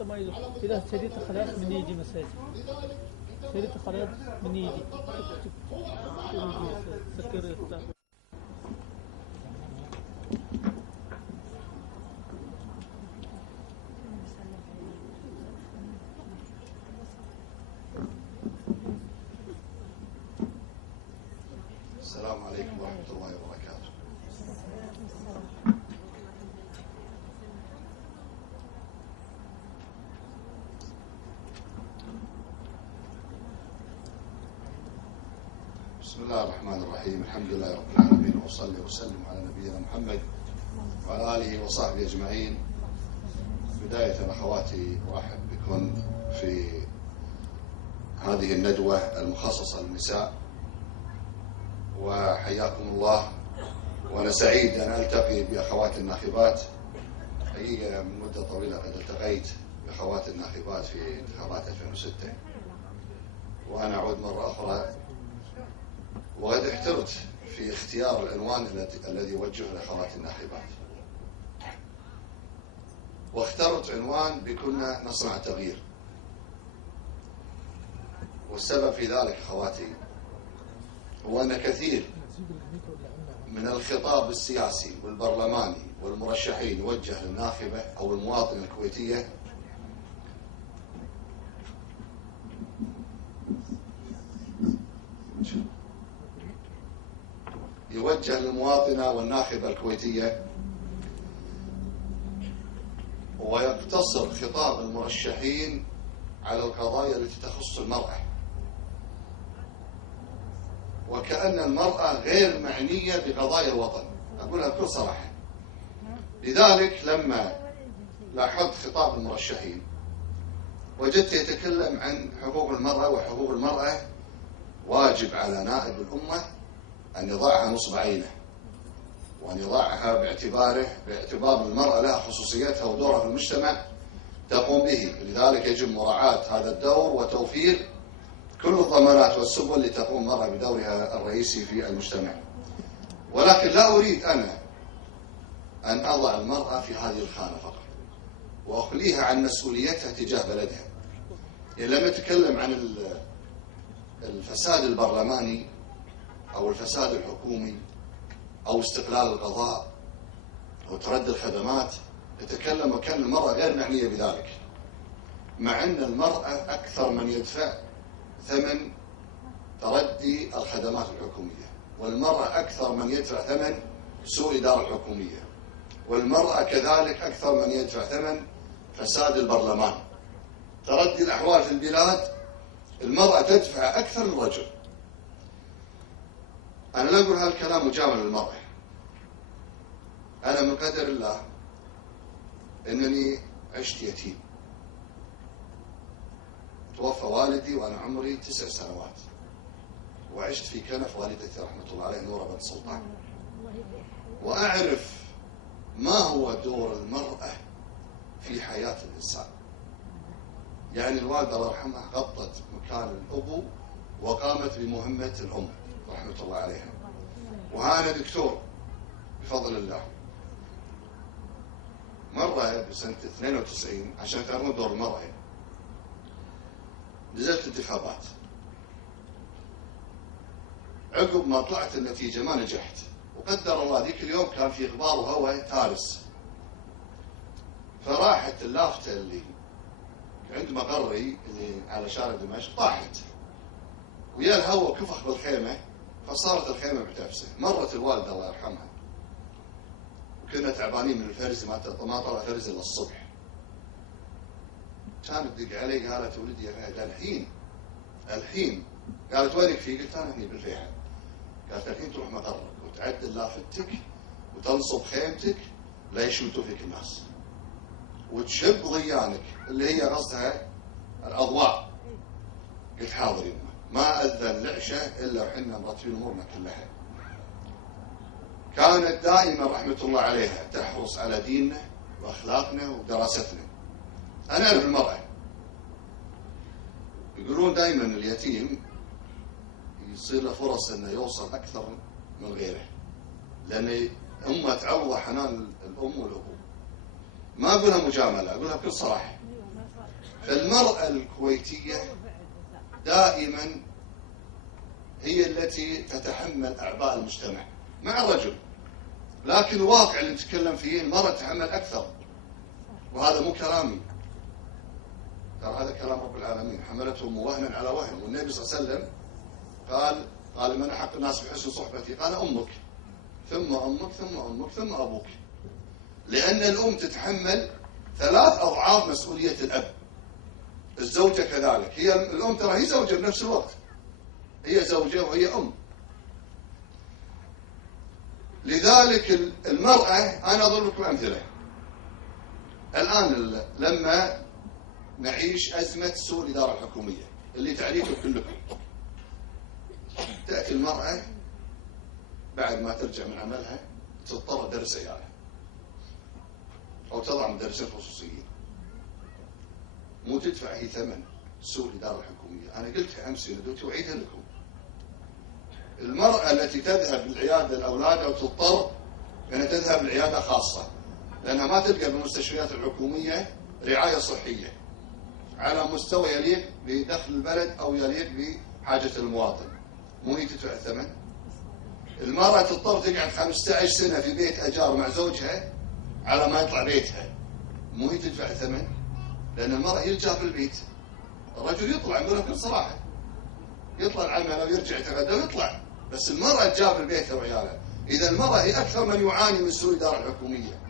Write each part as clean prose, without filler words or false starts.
إذا اشتريت خلاص من يجي مساجد، اشتريت خلاص من يجي سكر. السلام عليكم ورحمة الله وبركاته. بسم الله الرحمن الرحيم، الحمد لله رب العالمين، وأصلي وسلم على نبينا محمد وعلى آله وصحبه أجمعين. بداية أخواتي أرحب بكم في هذه الندوة المخصصة للنساء، وحياكم الله. وأنا سعيد أن ألتقي بأخوات الناخبات. حقيقة من مدة طويلة قد التقيت بأخوات الناخبات في انتخابات 2006، وأنا أعود مرة أخرى، وقد احترت في اختيار العنوان الذي يوجهه لأخوات الناخبات، واخترت عنوان بكنا نصنع تغيير. والسبب في ذلك أخواتي هو أن كثير من الخطاب السياسي والبرلماني والمرشحين يوجه للناخبة أو المواطنة الكويتية يوجه للمواطنة والناخبة الكويتية، ويقتصر خطاب المرشحين على القضايا التي تخص المرأة، وكأن المرأة غير معنية بقضايا الوطن. أقولها بكل صراحة. لذلك لما لاحظت خطاب المرشحين وجدت يتكلم عن حقوق المرأة، وحقوق المرأة واجب على نائب الأمة أن يضعها نصب عينه، وأن يضعها باعتبار المرأة لها خصوصيتها ودورها في المجتمع تقوم به. لذلك يجب مراعاة هذا الدور وتوفير كل الضمانات والسبل لتقوم المرأة بدورها الرئيسي في المجتمع. ولكن لا أريد أنا أن أضع المرأة في هذه الخانة فقط وأخليها عن مسؤوليتها تجاه بلدها. يعني لما أتكلم عن الفساد البرلماني أو الفساد الحكومي أو استقلال القضاء أو تردي الخدمات، أتكلم وكان المرأة غير معنية بذلك، مع أن المرأة أكثر من يدفع ثمن تردي الخدمات الحكومية، والمرأة أكثر من يدفع ثمن سوء الإدارة الحكومية، والمرأة كذلك أكثر من يدفع ثمن فساد البرلمان. تردي الأحوال في البلاد المرأة تدفع أكثر من الرجل. أنا لا أقول هذا الكلام مجامل للمرأة. أنا من قدر الله أنني عشت يتيم، توفى والدي وأنا عمري 9 سنوات، وعشت في كنف والدتي رحمة الله عليها نورة بنت سلطان، وأعرف ما هو دور المرأة في حياة الإنسان. يعني الوالدة الله يرحمها غطت مكان الأبو وقامت بمهمة الأم رحمة الله عليها، وأنا دكتور بفضل الله. مرة بسنة 92 عشان تعرفون دور المرأة نزلت انتخابات. عقب ما طلعت النتيجة ما نجحت، وقدر الله ذيك اليوم كان في غبار وهواء تارس، فراحت اللافتة اللي عند مقري اللي على شارع دمشق طاحت، ويا الهواء كفخ بالخيمة، فصارت الخيمة محتفسة. مرت الوالدة الله يرحمها، وكنا تعبانين من الفرز، ما طلع فرز إلا الصبح. كانت تدق علي قالت ولدي يا فهد الحين. قالت وينك فيه؟ قلت أنا هني بالفيحة. قالت الحين تروح مقرك وتعدل لافتك وتنصب خيمتك لا يشمتوا فيك الناس، وتشب ضيانك اللي هي قصدها الأضواء. قلت حاضر يمه، ما أذن العشاء إلا وحنا مرتبين أمورنا كلها. كانت دائما رحمة الله عليها تحرص على ديننا وأخلاقنا ودراستنا. أنا أعرف المرأة، يقولون دائما اليتيم يصير له فرص أنه يوصل أكثر من غيره، لأن أمه تعوض حنان الأم والأبو. ما أقولها مجاملة، أقولها بكل صراحة. فالمرأة الكويتية دائما هي التي تتحمل أعباء المجتمع مع الرجل، لكن الواقع اللي نتكلم فيه المرأة تتحمل أكثر، وهذا مو كلامي، ترى هذا كلام رب العالمين، حملتهم وهنا على وهن، والنبي صلى الله عليه وسلم قال من أحق الناس بحسن صحبتي؟ قال أمك، ثم أمك، ثم أمك، ثم أبوك، لأن الأم تتحمل 3 أضعاف مسؤولية الأب. الزوجة كذلك، هي الأم ترى هي زوجة بنفس الوقت، هي زوجة وهي أم. لذلك المرأة، أنا أضرب لكم أمثلة. الآن لما نعيش أزمة سوء الإدارة الحكومية اللي تعريفه كلكم، تأتي المرأة بعد ما ترجع من عملها تضطر تدرس عيالها أو تضع مدرسين خصوصيين، مو تدفع هي ثمن سوء الإدارة الحكومية. أنا قلتها أمس ندوتي وأعيدها لكم. المرأة التي تذهب للعيادة لأولادها وتضطر أنها تذهب لعيادة خاصة لأنها ما تلقى بالمستشفيات الحكومية رعاية صحية على مستوى يليق بدخل البلد أو يليق بحاجة المواطن، مو هي تدفع الثمن؟ المرأة تضطر تقعد 15 سنة في بيت أجار مع زوجها على ما يطلع بيتها، مو هي تدفع الثمن؟ لأن المرأة يلجأ بالبيت. الرجل يطلع، نقول بكل صراحة، يطلع العمل أو يرجع يتغدى ويطلع، بس المرأة تجاب البيت وعيالها. إذا المرأة هي أكثر من يعاني من سوء الإدارة الحكومية.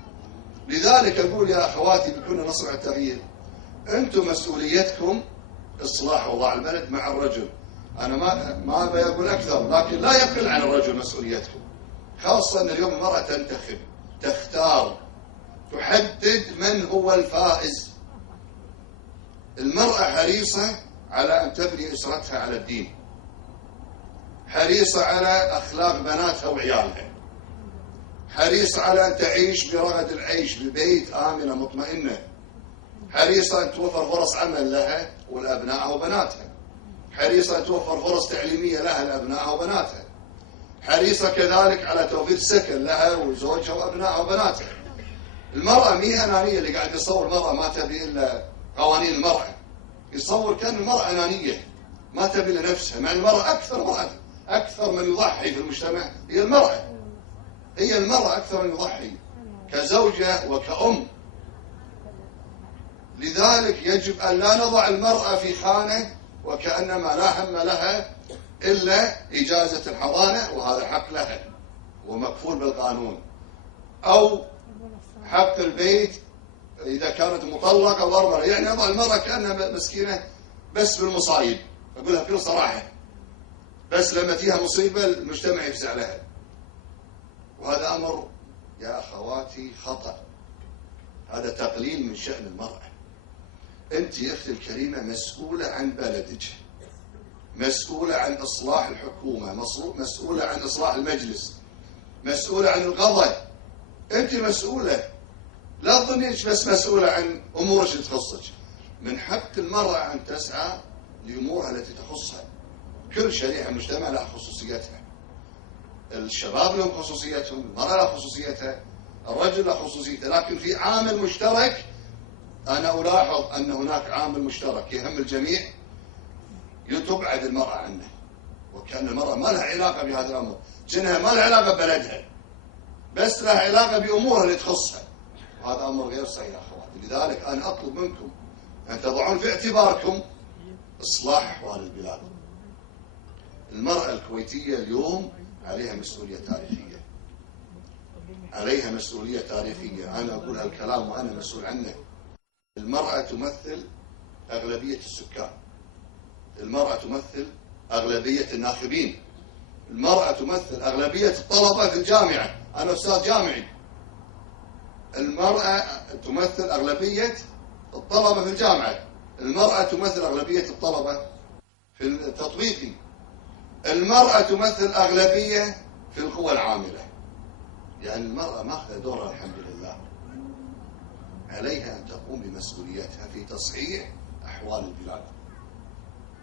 لذلك أقول يا أخواتي بكل نصر التغيير، أنتم مسؤوليتكم إصلاح وضع البلد مع الرجل. أنا ما أبي أقول أكثر، لكن لا يقل عن الرجل مسؤوليتكم، خاصة أن اليوم المرأة تنتخب، تختار، تحدد من هو الفائز. المرأة حريصة على أن تبني أسرتها على الدين، حريصة على أخلاق بناتها وعيالها، حريصة على أن تعيش برغد العيش ببيت آمنة مطمئنة، حريصة أن توفر فرص عمل لها ولأبنائها وبناتها، حريصة أن توفر فرص تعليمية لها لأبنائها وبناتها، حريصة كذلك على توفير سكن لها وزوجها وأبنائها وبناتها. المرأة مي أنانية اللي قاعد يصور المرأة ما تبي إلا قوانين المرأة، يصور كان المرأة أنانية ما تبي لنفسها، مع المرأة أكثر من يضحي في المجتمع هي المرأة. هي المرأة أكثر من يضحي كزوجة وكأم. لذلك يجب أن لا نضع المرأة في خانة وكأنما لا هم لها إلا إجازة الحضانة، وهذا حق لها ومكفول بالقانون، أو حق البيت إذا كانت مطلقة وأرملة. يعني نضع المرأة كأنها مسكينة بس بالمصايب، أقولها بكل صراحة، بس لما فيها مصيبة المجتمع يفزع لها، وهذا أمر يا أخواتي خطأ. هذا تقليل من شأن المرأة. أنت يا أختي الكريمة مسؤولة عن بلدك، مسؤولة عن إصلاح الحكومة، مسؤولة عن إصلاح المجلس، مسؤولة عن القضاء. أنت مسؤولة، لا تظنيش بس مسؤولة عن أمورك اللي تخصك. من حق المرأة أن تسعى لأمورها التي تخصها. كل شريحة مجتمع لها خصوصيتها. الشباب لهم خصوصيتهم، المرأة لها خصوصيتها، الرجل له خصوصيته، لكن في عامل مشترك. أنا ألاحظ أن هناك عامل مشترك يهم الجميع تبعد المرأة عنه، وكأن المرأة ما لها علاقة بهذا الأمر، كأنها ما لها علاقة ببلدها، بس لها علاقة بأمورها اللي تخصها. هذا أمر غير صحيح يا أخواتي. لذلك أنا أطلب منكم أن تضعون في اعتباركم إصلاح أحوال البلاد. المرأة الكويتية اليوم عليها مسؤولية تاريخية، عليها مسؤولية تاريخية. أنا أقول هالكلام وأنا مسؤول عنه. المرأة تمثل أغلبية السكان، المرأة تمثل أغلبية الناخبين، المرأة تمثل أغلبية الطلبة في الجامعة. أنا أستاذ جامعي. المرأة تمثل أغلبية الطلبة في الجامعة، المرأة تمثل أغلبية الطلبة في التطبيقي، المرأة تمثل أغلبية في القوى العاملة. يعني المرأة ماخذة دورها الحمد لله. عليها أن تقوم بمسؤوليتها في تصحيح أحوال البلاد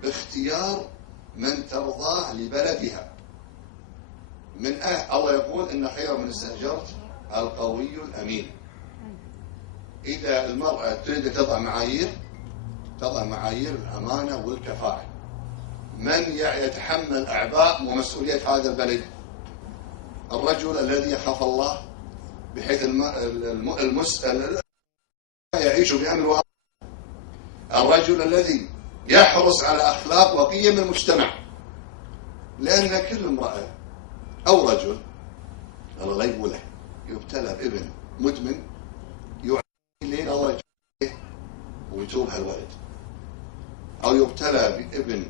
باختيار من ترضاه لبلدها. من الله يقول إن خير من استأجرت القوي الأمين. إذا المرأة تريد تضع معايير تضع معايير الأمانة والكفاءة. من يتحمل أعباء ومسؤولية هذا البلد؟ الرجل الذي يخاف الله بحيث يعيش بأمن وأمان. الرجل الذي يحرص على أخلاق وقيم المجتمع، لأن كل امرأة أو رجل الله لا يقوله يبتلى بابن مدمن يعاني لين الله يجيه ويتوب هالولد، أو يبتلى بابن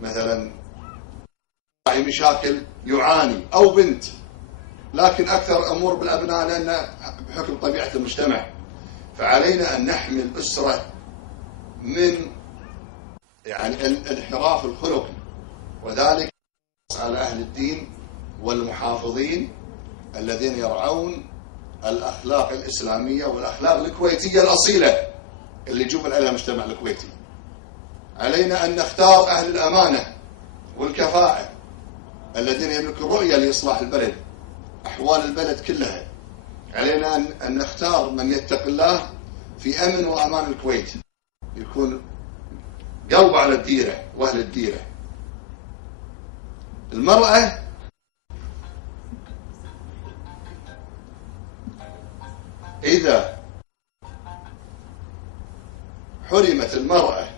مثلا مشاكل يعاني، أو بنت، لكن أكثر أمور بالأبناء لأن بحكم طبيعة المجتمع. فعلينا أن نحمي الأسرة من الانحراف الخلقي، وذلك على أهل الدين والمحافظين الذين يرعون الأخلاق الإسلامية والأخلاق الكويتية الأصيلة اللي جبل عليها المجتمع الكويتي. علينا أن نختار أهل الأمانة والكفاءة الذين يملكون رؤية لإصلاح البلد، أحوال البلد كلها. علينا أن نختار من يتقي الله في أمن وأمان الكويت، يكون قلبه على الديرة وأهل الديرة. المرأة إذا حرمت المرأة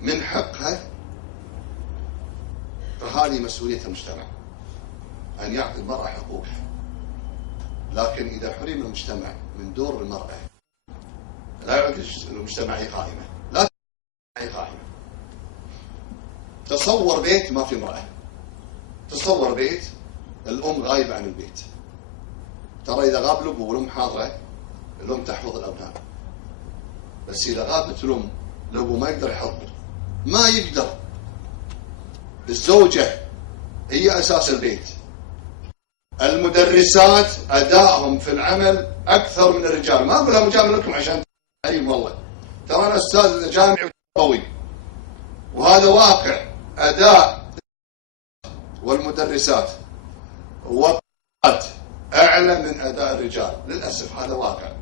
من حقها فهذه مسؤولية المجتمع أن يعطي المرأة حقوقها. لكن إذا حرم المجتمع من دور المرأة لا يعد المجتمع قائمة، لا قائمة. تصور بيت ما في امرأة، تصور بيت الأم غايبة عن البيت. ترى إذا غاب الأب والأم حاضرة الأم تحفظ الأبناء، بس إذا غابت الأم الأب ما يقدر يحضر، ما يقدر. الزوجة هي أساس البيت. المدرسات أدائهم في العمل أكثر من الرجال. ما أقولها مجامل لكم عشان أي والله، ترى أنا أستاذ جامعي وتربوي، وهذا واقع. أداء والمدرسات والطلبات أعلى من أداء الرجال للأسف، هذا واقع.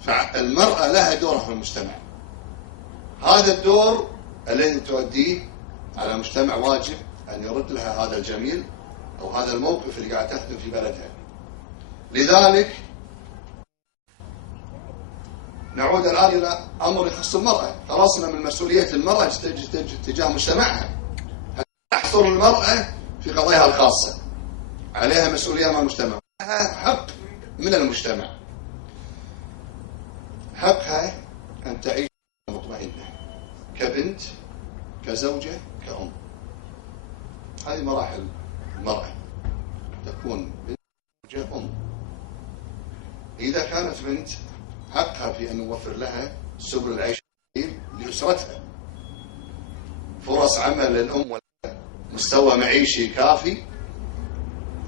فالمرأة لها دورها في المجتمع، هذا الدور الذي تؤديه على المجتمع واجب أن يرد لها هذا الجميل أو هذا الموقف اللي قاعد تخدم في بلدها. لذلك نعود الآن إلى أمر يخص المرأة. خلصنا من مسؤولية المرأة تجاه مجتمعها، تحصر المرأة في قضاياها الخاصة، عليها مسؤولية مع المجتمع، لها حق من المجتمع. حقها أن تعيش مطمئنة كبنت، كزوجة، كأم. هذه مراحل المرأة، تكون بنت، زوجة، أم. إذا كانت بنت حقها في أن نوفر لها سبل العيش لأسرتها، فرص عمل للأم، مستوى معيشي كافي،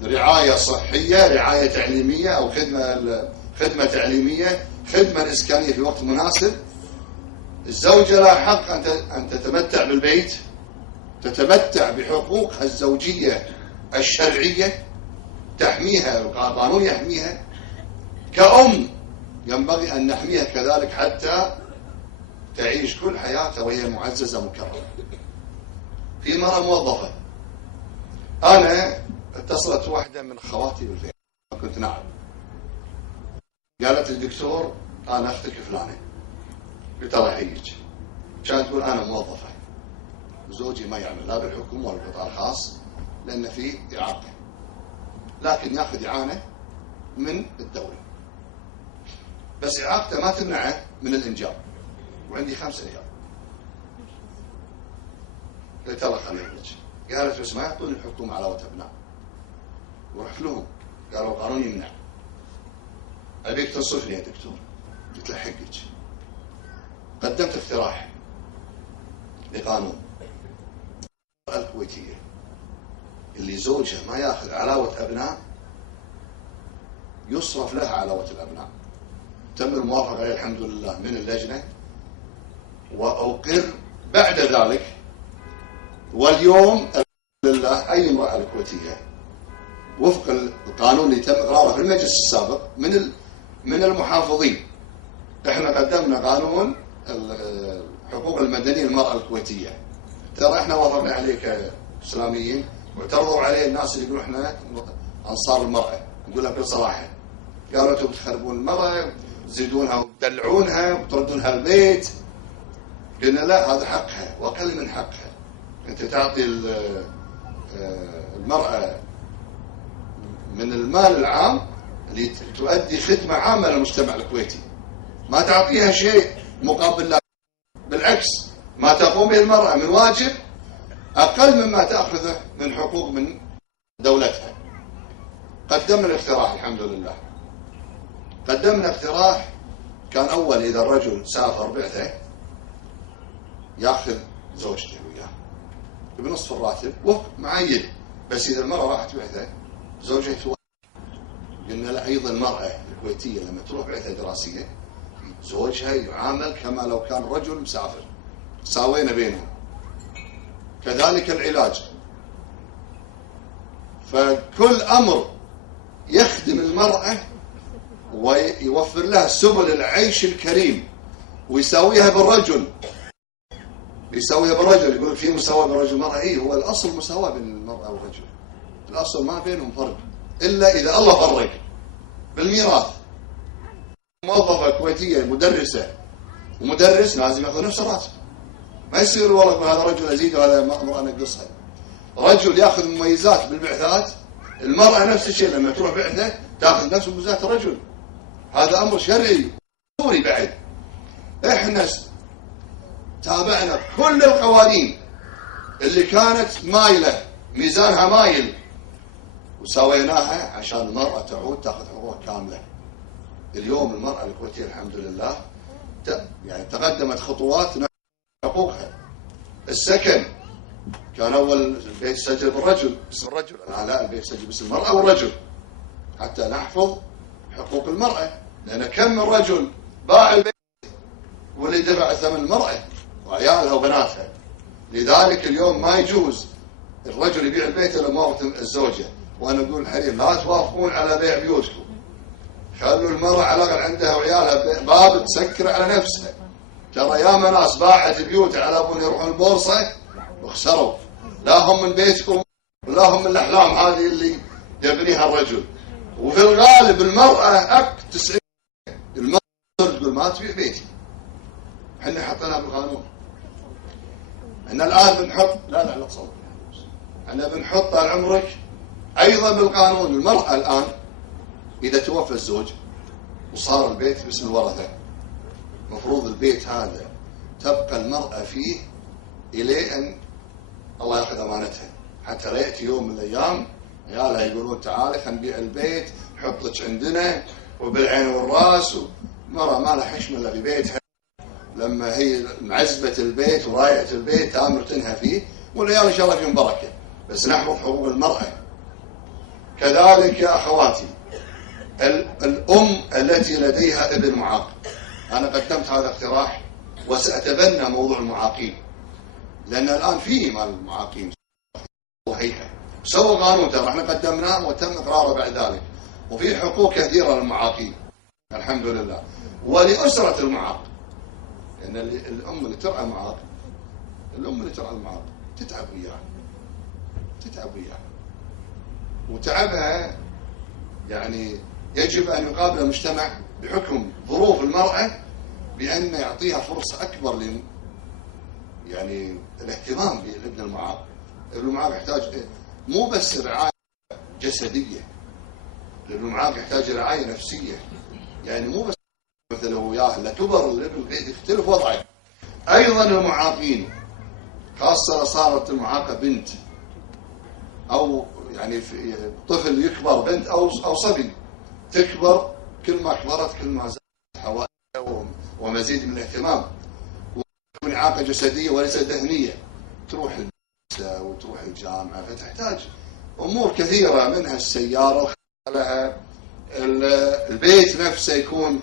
رعاية صحية، رعاية تعليمية أو خدمة تعليمية، خدمة إسكانية في وقت مناسب. الزوجة لها حق أن تتمتع بالبيت، تتمتع بحقوقها الزوجية الشرعية تحميها، القانون يحميها. كأم ينبغي أن نحميها كذلك حتى تعيش كل حياتها وهي معززة مكرمة. في مرة موظفة، أنا اتصلت واحدة من خواتي بالفيس، كنت نائب، قالت لي دكتور أنا أختك فلانة، قلت الله يحييك. كانت تقول أنا موظفة، زوجي ما يعمل لا بالحكومة ولا بالقطاع الخاص لأن فيه إعاقة، لكن ياخذ إعانة من الدولة، بس إعاقته ما تمنعه من الإنجاب، وعندي 5 عيال. قلت الله خليك. قالت بس ما يعطوني الحكومة علاوة أبناء. ورحت لهم قالوا القانون يمنع، أبيك تنصفني يا دكتور. قلت له حقك. قدمت اقتراح لقانون الكويتية اللي زوجها ما ياخذ علاوة أبناء يصرف لها علاوة الأبناء. تم الموافقة عليه الحمد لله من اللجنة، وأقر بعد ذلك. واليوم الحمد لله أي امرأة الكويتية وفق القانون اللي تم إقراره في المجلس السابق من المحافظين احنا قدمنا قانون حقوق المدنية للمرأة الكويتية، ترى احنا وافقنا عليه كإسلاميين واعترضوا عليه الناس اللي يقولوا احنا أنصار المرأة، نقولها بكل صراحة، قالوا انتم بتخربون المرأة، تزيدونها وتدلعونها وتردونها البيت. قلنا لا، هذا حقها وأقل من حقها. انت تعطي المرأة من المال العام اللي تؤدي خدمة عامة للمجتمع الكويتي، ما تعطيها شيء مقابل لا، بالعكس ما تقوم به المرأة من واجب أقل مما تأخذه من حقوق من دولتها. قدمنا الاقتراح الحمد لله، قدمنا اقتراح كان أول إذا الرجل سافر بعثة يأخذ زوجته وياه بنصف الراتب وفق معين، بس إذا المرأة راحت بعثة زوجها يتوقف. قلنا لا، أيضا المرأة الكويتية لما تروح بعثة دراسية زوجها يعامل كما لو كان رجل مسافر، ساوينا بينهم. كذلك العلاج، فكل أمر يخدم المرأة ويوفر لها سبل العيش الكريم ويساويها بالرجل، يقول في مساواة بالرجل والمرأة. إيه، هو الأصل مساواة بين المرأة والرجل، الأصل ما بينهم فرق إلا إذا الله فرق بالميراث. موظفة كويتية مدرسة ومدرس لازم ياخذ نفس الراتب، ما يصير والله هذا رجل أزيد وهذا امرأة أنقصها. رجل ياخذ مميزات بالبعثات، المرأة نفس الشيء لما تروح بعثة تاخذ نفس مميزات الرجل. هذا أمر شرعي سوري بعد. احنا تابعنا كل القوانين اللي كانت مايلة، ميزانها مايل، وسويناها عشان المرأة تعود تاخذ حقوقها كاملة. اليوم المرأة الكويتية الحمد لله يعني تقدمت خطوات حقوقها. السكن كان أول البيت يسجل بالرجل باسم الرجل، الآن لا، البيت يسجل باسم المرأة والرجل حتى نحفظ حقوق المرأة، لأن كم من رجل باع البيت واللي دفع ثمن المرأة وعيالها وبناتها. لذلك اليوم ما يجوز الرجل يبيع البيت إلا موافقة الزوجة. وأنا أقول الحريم لا توافقون على بيع بيوتكم، خلوا المرأة على الأقل عندها وعيالها باب تسكر على نفسها. ترى ياما ناس باعت بيوتها على أبون يروحون البورصة وخسروا، لا هم من بيتكم ولا هم من الأحلام هذه اللي يبنيها الرجل. وفي الغالب المرأة 90 المرأة تقول ما تبيع بيتي، احنا حطيناها بالقانون. احنا الآن بنحط لا تصور، احنا بنحط طال عمرك أيضا بالقانون. المرأة الآن إذا توفى الزوج وصار البيت باسم الورثة، مفروض البيت هذا تبقى المرأة فيه إلى أن الله يأخذ أمانتها، حتى لا يأتي يوم من الأيام عيالها يقولون تعالي خلينا نبيع البيت نحطك عندنا وبالعين والراس. المرأة ما لها حشمة إلا في بيتها، لما هي معزبة البيت ورايعة البيت تأمر تنهى فيه، والعيال إن شاء الله فيهم بركة. بس نحفظ حقوق المرأة. كذلك يا أخواتي الأم التي لديها ابن معاق، أنا قدمت هذا اقتراح وسأتبنى موضوع المعاقين، لأن الآن فيه مال المعاقين وهيئة سووا قانون، ترى احنا قدمناه وتم إقراره بعد ذلك، وفي حقوق كثيرة للمعاقين الحمد لله ولأسرة المعاق. لأن الأم اللي ترعى المعاق، تتعب وياه وتعبها يعني يجب أن يقابل المجتمع بحكم ظروف المرأة بأن يعطيها فرصة أكبر يعني الاهتمام بابن المعاق. ابن المعاق يحتاج مو بس رعاية جسدية، ابن المعاق يحتاج رعاية نفسية، يعني مو بس مثلا وياه لا كبر الابن يختلف وضعه. أيضا المعاقين خاصة صارت المعاقة بنت أو يعني طفل يكبر، بنت أو صبي تكبر، كل ما كبرت كل ما زادت حوائجها ومزيد من الاهتمام، وتكون إعاقة جسدية وليس ذهنية، تروح المدرسة وتروح الجامعة، فتحتاج أمور كثيرة منها السيارة لها، البيت نفسه يكون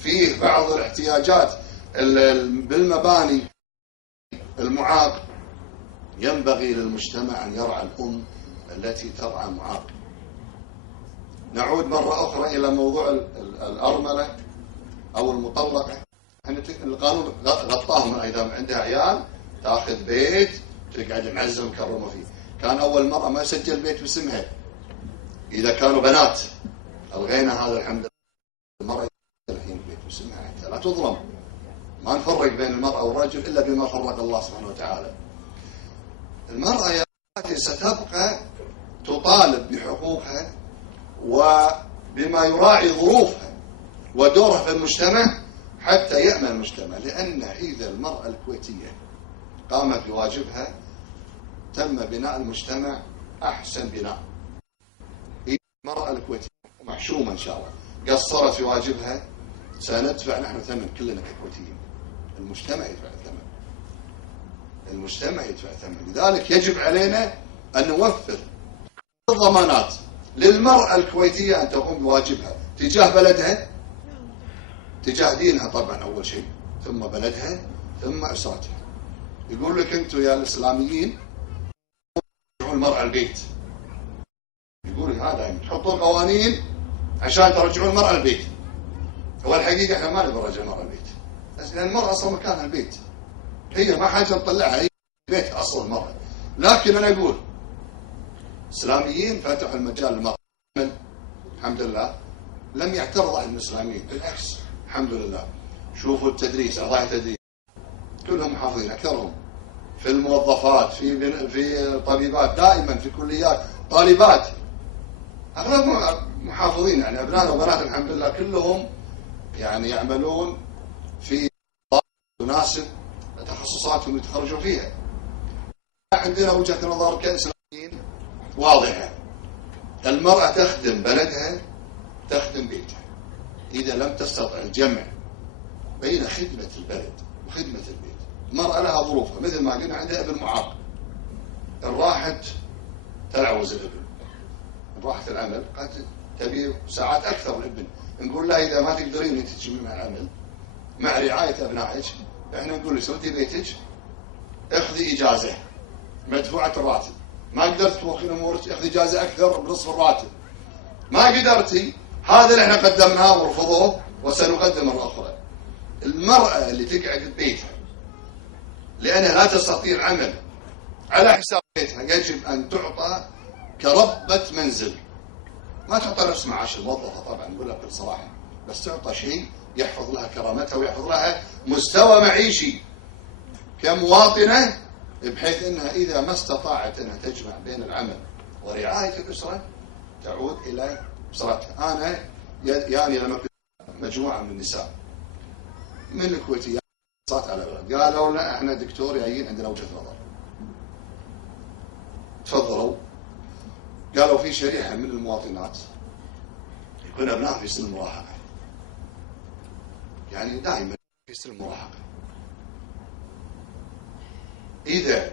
فيه بعض الاحتياجات بالمباني. المعاق ينبغي للمجتمع أن يرعى الأم التي ترعى المعاق. نعود مرة أخرى إلى موضوع الأرملة او المطلقه، القانون غطاهم اذا عندها عيال تاخذ بيت تقعد معزه مكرمه فيه. كان اول مره ما يسجل بيت باسمها اذا كانوا بنات، الغينا هذا الحمد لله. المراه الحين بيت باسمها حتى لا تظلم. ما نفرق بين المراه والرجل الا بما فرق الله سبحانه وتعالى. المراه يا اخواتي ستبقى تطالب بحقوقها وبما يراعي ظروفها ودورها في المجتمع حتى يأمن المجتمع، لأن إذا المرأة الكويتية قامت بواجبها تم بناء المجتمع أحسن بناء. إذا المرأة الكويتية محشومة إن شاء الله قصرت في واجبها سندفع نحن ثمن كلنا ككويتيين. المجتمع يدفع الثمن، المجتمع يدفع الثمن. لذلك يجب علينا أن نوفر الضمانات للمرأة الكويتية أن تقوم بواجبها تجاه بلدها، تجاه دينها طبعا أول شيء، ثم بلدها، ثم أسرتها. يقول لك أنتم يا الإسلاميين ترجعون المرأة البيت، يقول لك هذا تحطون قوانين عشان ترجعون المرأة البيت. هو الحقيقة احنا ما نبغى نرجع المرأة البيت، بس لأن المرأة أصلا مكانها البيت، هي ما حاجة نطلعها، هي بيت أصلا المرأة. لكن أنا أقول الإسلاميين فتحوا المجال للمرأة، الحمد لله لم يعترض عن الإسلاميين، بالعكس الحمد لله. شوفوا التدريس، أعضاء التدريس كلهم محافظين، أكثرهم في الموظفات، في طبيبات، دائما في كليات طالبات، أغلبهم محافظين. يعني أبنائنا وبنات الحمد لله كلهم يعني يعملون في تناسب تخصصاتهم يتخرجوا فيها. عندنا وجهة نظر كإسلاميين واضحة، المرأة تخدم بلدها تخدم بيتها. إذا لم تستطع الجمع بين خدمة البلد وخدمة البيت، المرأة لها ظروفها، مثل ما قلنا عندها ابن معاق، إن راحت تلعوز الابن، إن راحت العمل قد تبي ساعات أكثر الابن، نقول لها إذا ما تقدرين أنت تجمعين مع العمل مع رعاية أبنائك، إحنا نقول لك سوتي بيتك، اخذي إجازة مدفوعة الراتب، ما قدرت توقفين أمورك اخذي إجازة أكثر بنصف الراتب، ما قدرتي هذا اللي احنا قدمناه ورفضوه وسنقدم مرة أخرى. المرأة اللي تقعد ببيتها لأنها لا تستطيع العمل على حساب بيتها يجب أن تعطى كربة منزل، ما تعطى نفس معاش الموظفة طبعا، نقول لها بكل صراحة، بس تعطى شيء يحفظ لها كرامتها ويحفظ لها مستوى معيشي كمواطنة، بحيث أنها إذا ما استطاعت أنها تجمع بين العمل ورعاية الأسرة تعود إلى أسرتها. أنا يعني لما كنت مجموعة من النساء من الكويتيات صارت على بلد قالوا لنا احنا دكتور جايين عندنا وجهة نظر، تفضلوا. قالوا في شريحة من المواطنات يكون أبنائها في سن المراهقة، يعني دائما في سن المراهقة، إذا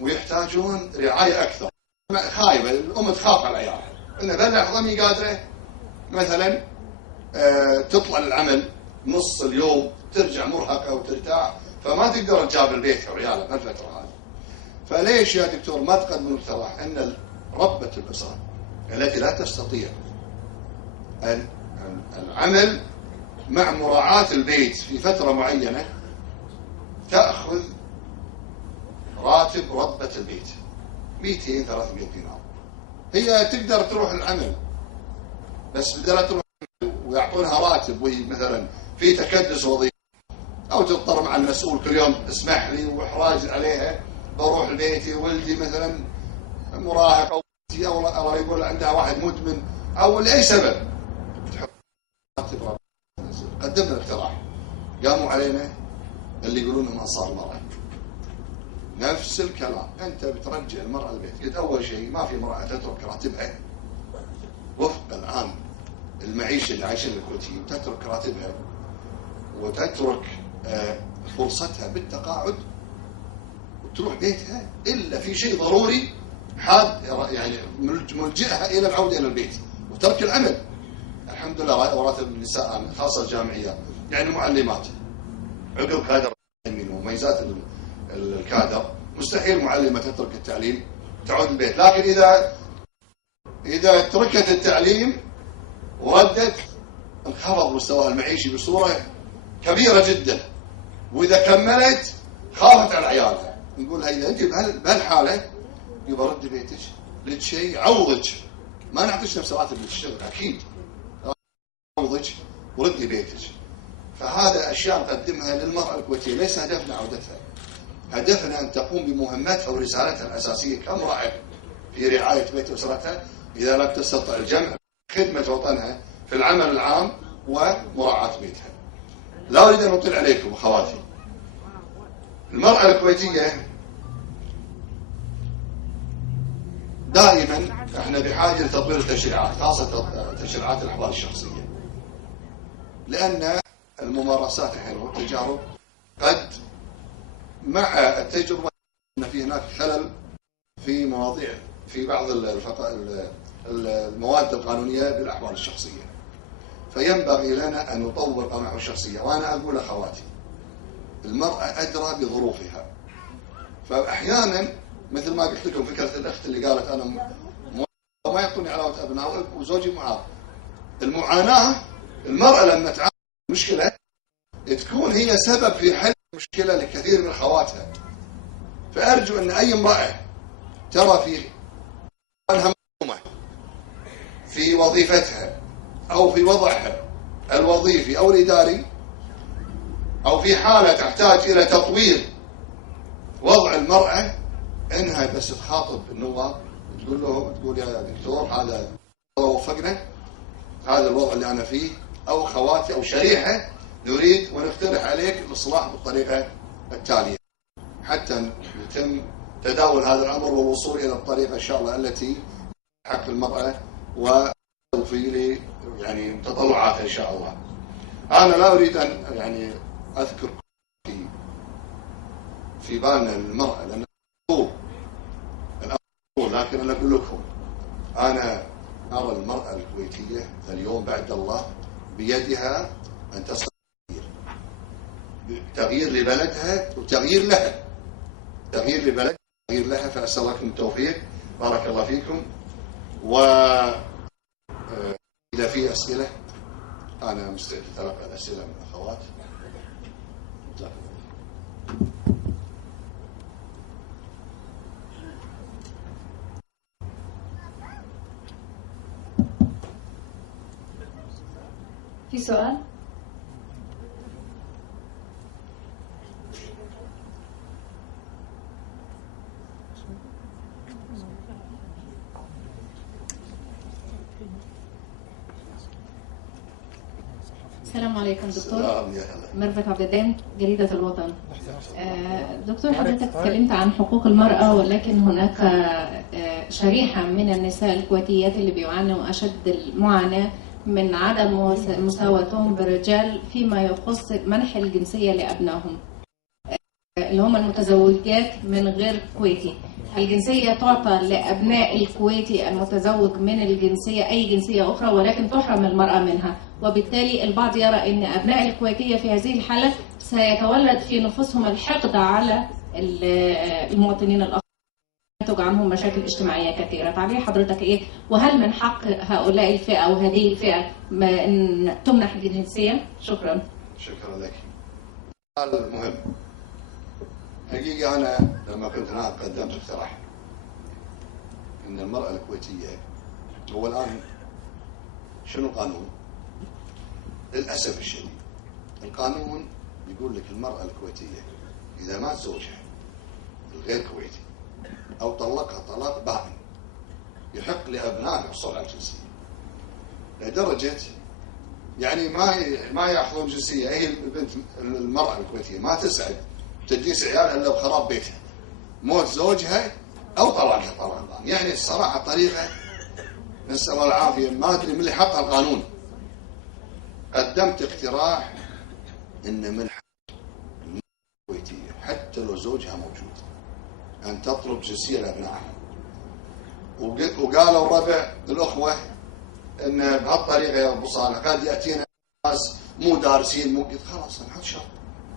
ويحتاجون رعاية أكثر، خايبة الأم تخاف على عيالها، إنها بلحظة مي قادرة مثلا تطلع للعمل نص اليوم ترجع مرهقة وترتاح، فما تقدر تجاب بيتها وعيالها في الفترة هذه. فليش يا دكتور ما تقدم اقتراح أن ربة الأسرة التي لا تستطيع العمل مع مراعاة البيت في فترة معينة تأخذ راتب ربة البيت 200 300 دينار، هي تقدر تروح العمل بس بدل تروح ويعطونها راتب وهي مثلا في تكدس وظيفي، او تضطر مع المسؤول كل يوم اسمح لي واحراج عليها بروح لبيتي ولدي مثلا مراهق او يقول عندها واحد مدمن او لاي سبب، راتب قدمنا اقتراح قاموا علينا اللي يقولون انهم انصار المراه نفس الكلام، انت بترجع المراه البيت. قلت اول شيء ما في مراه تترك راتبها وفق الان المعيشه اللي عايشين الكويتيين، تترك راتبها وتترك فرصتها بالتقاعد وتروح بيتها الا في شيء ضروري حاد يعني ملجئها الى العوده الى البيت وترك العمل. الحمد لله رواتب النساء خاصه الجامعيات يعني معلمات عقب كادر ومميزات الكادر مستحيل معلمه تترك التعليم تعود البيت، لكن اذا تركت التعليم وردت انخفض مستواها المعيشي بصورة كبيرة جدا، وإذا كملت خافت على عيالها. نقول لها إذا أنت بهالحالة يبقى رد بيتك، لك شيء يعوضك، ما نعطيك نفس راتب اللي تشتغل أكيد، يعوضك وردي بيتك. فهذا أشياء نقدمها للمرأة الكويتية، ليس هدفنا عودتها، هدفنا أن تقوم بمهمتها ورسالتها الأساسية كامرأة في رعاية بيت أسرتها، إذا لم تستطع الجمع خدمة وطنها في العمل العام ومراعاة بيتها. لا أريد أن أطيل عليكم أخواتي. المرأة الكويتية دائما احنا بحاجة لتطوير التشريعات، خاصة تشريعات الأحوال الشخصية، لأن الممارسات الحين والتجارب قد مع التجربة أن في هناك خلل في مواضيع في بعض المواد القانونية بالأحوال الشخصية، فينبغي لنا أن نطور قواعد الشخصية. وأنا أقول أخواتي المرأة أدرى بظروفها، فأحيانا مثل ما قلت لكم فكرة الأخت اللي قالت أنا ما يعطوني علاوة أبناء وزوجي معاق. المعاناة المرأة لما تعاني مشكلة تكون هي سبب في حل مشكلة لكثير من أخواتها. فأرجو أن أي امرأة ترى في أنها مظلومة في وظيفتها أو في وضعها الوظيفي أو الإداري أو في حالة تحتاج إلى تطوير وضع المرأة، إنها بس تخاطب النواب تقول يا دكتور هذا الله وفقنا، هذا الوضع اللي أنا فيه، أو خواتي أو شريحة نريد ونقترح عليك الإصلاح بالطريقة التالية حتى يتم تداول هذا الأمر والوصول إلى الطريقة إن شاء الله التي حق المرأة وتوفي يعني تطلعاتها إن شاء الله. أنا لا أريد أن يعني أذكر في بالنا المرأة لأن الأمر، لكن أنا أقول لكم أنا أرى المرأة الكويتية اليوم بعد الله بيدها أن تصل تغيير لبلدها وتغيير لها، تغيير لبلد تغيير لها. فأسأل الله لكم التوفيق، بارك الله فيكم. وإذا في أسئلة أنا مستعد لتلقى الأسئلة من الأخوات. في سؤال؟ السلام عليكم دكتور. ميرفت عبدان، جريدة الوطن. دكتور حضرتك اتكلمت عن حقوق المرأة، ولكن هناك شريحة من النساء الكويتيات اللي بيعانوا أشد المعاناة من عدم مساواتهم بالرجال فيما يخص منح الجنسية لأبنائهم اللي هم المتزوجات من غير كويتي. الجنسية تعطى لأبناء الكويتي المتزوج من الجنسية أي جنسية أخرى، ولكن تحرم المرأة منها، وبالتالي البعض يرى أن أبناء الكويتية في هذه الحالة سيتولد في نفوسهم الحقد على المواطنين الآخرين، ينتج عنهم مشاكل اجتماعية كثيرة. تعليق حضرتك إيه؟ وهل من حق هؤلاء الفئة أو هذه الفئة أن تمنح الجنسية؟ شكرا. شكرا لك. سؤال مهم. حقيقة أنا لما كنت هناك قدمت اقتراح أن المرأة الكويتية، هو الآن شنو القانون؟ للأسف الشديد القانون يقول لك المرأة الكويتية إذا مات زوجها الغير كويتي أو طلقها طلاق بائن يحق لأبنائها الحصول على الجنسية، لدرجة يعني ما يأخذون جنسية. هي البنت المرأة الكويتية ما تسعد تجلس عيالها إلا بخراب بيتها، موت زوجها أو طلاقها طلاق. يعني الصراحة طريقة نسأل الله العافية ما أدري من اللي حطها القانون. قدمت اقتراح إن من حق المرأة الكويتية حتى لو زوجها موجود أن تطلب جنسية لأبنائها. وقالوا ربع الأخوة إن بهالطريقة يا أبو صالح قد يأتينا ناس مو دارسين، قلت خلاص نحط شرط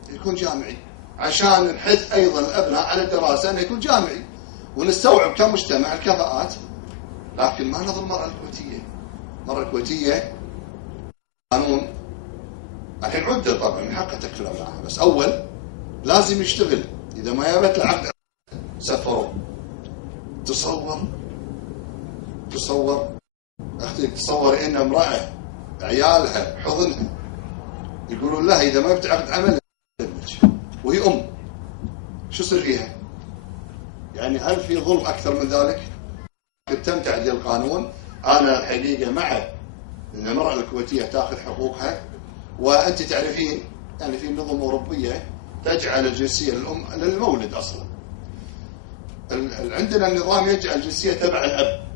يكون جامعي عشان نحث أيضا الأبناء على الدراسة أنه يكون جامعي ونستوعب كمجتمع الكفاءات. لكن ما نظل المرأة الكويتية. المرأة الكويتية قانون الحين عدل طبعا من حقه تكفل ابنائها، بس اول لازم يشتغل. اذا ما جابت له عقد سفروه. تصور اختي، تصور ان امراه عيالها بحضنها يقولون لها اذا ما جبت عقد عمل وهي شو يصير فيها؟ يعني هل في ظلم اكثر من ذلك؟ تم تعديل القانون. انا الحقيقه مع ان المراه الكويتيه تاخذ حقوقها، وانت تعرفين يعني في نظم اوروبيه تجعل الجنسيه للمولد اصلا. عندنا النظام يجعل الجنسيه تبع الاب،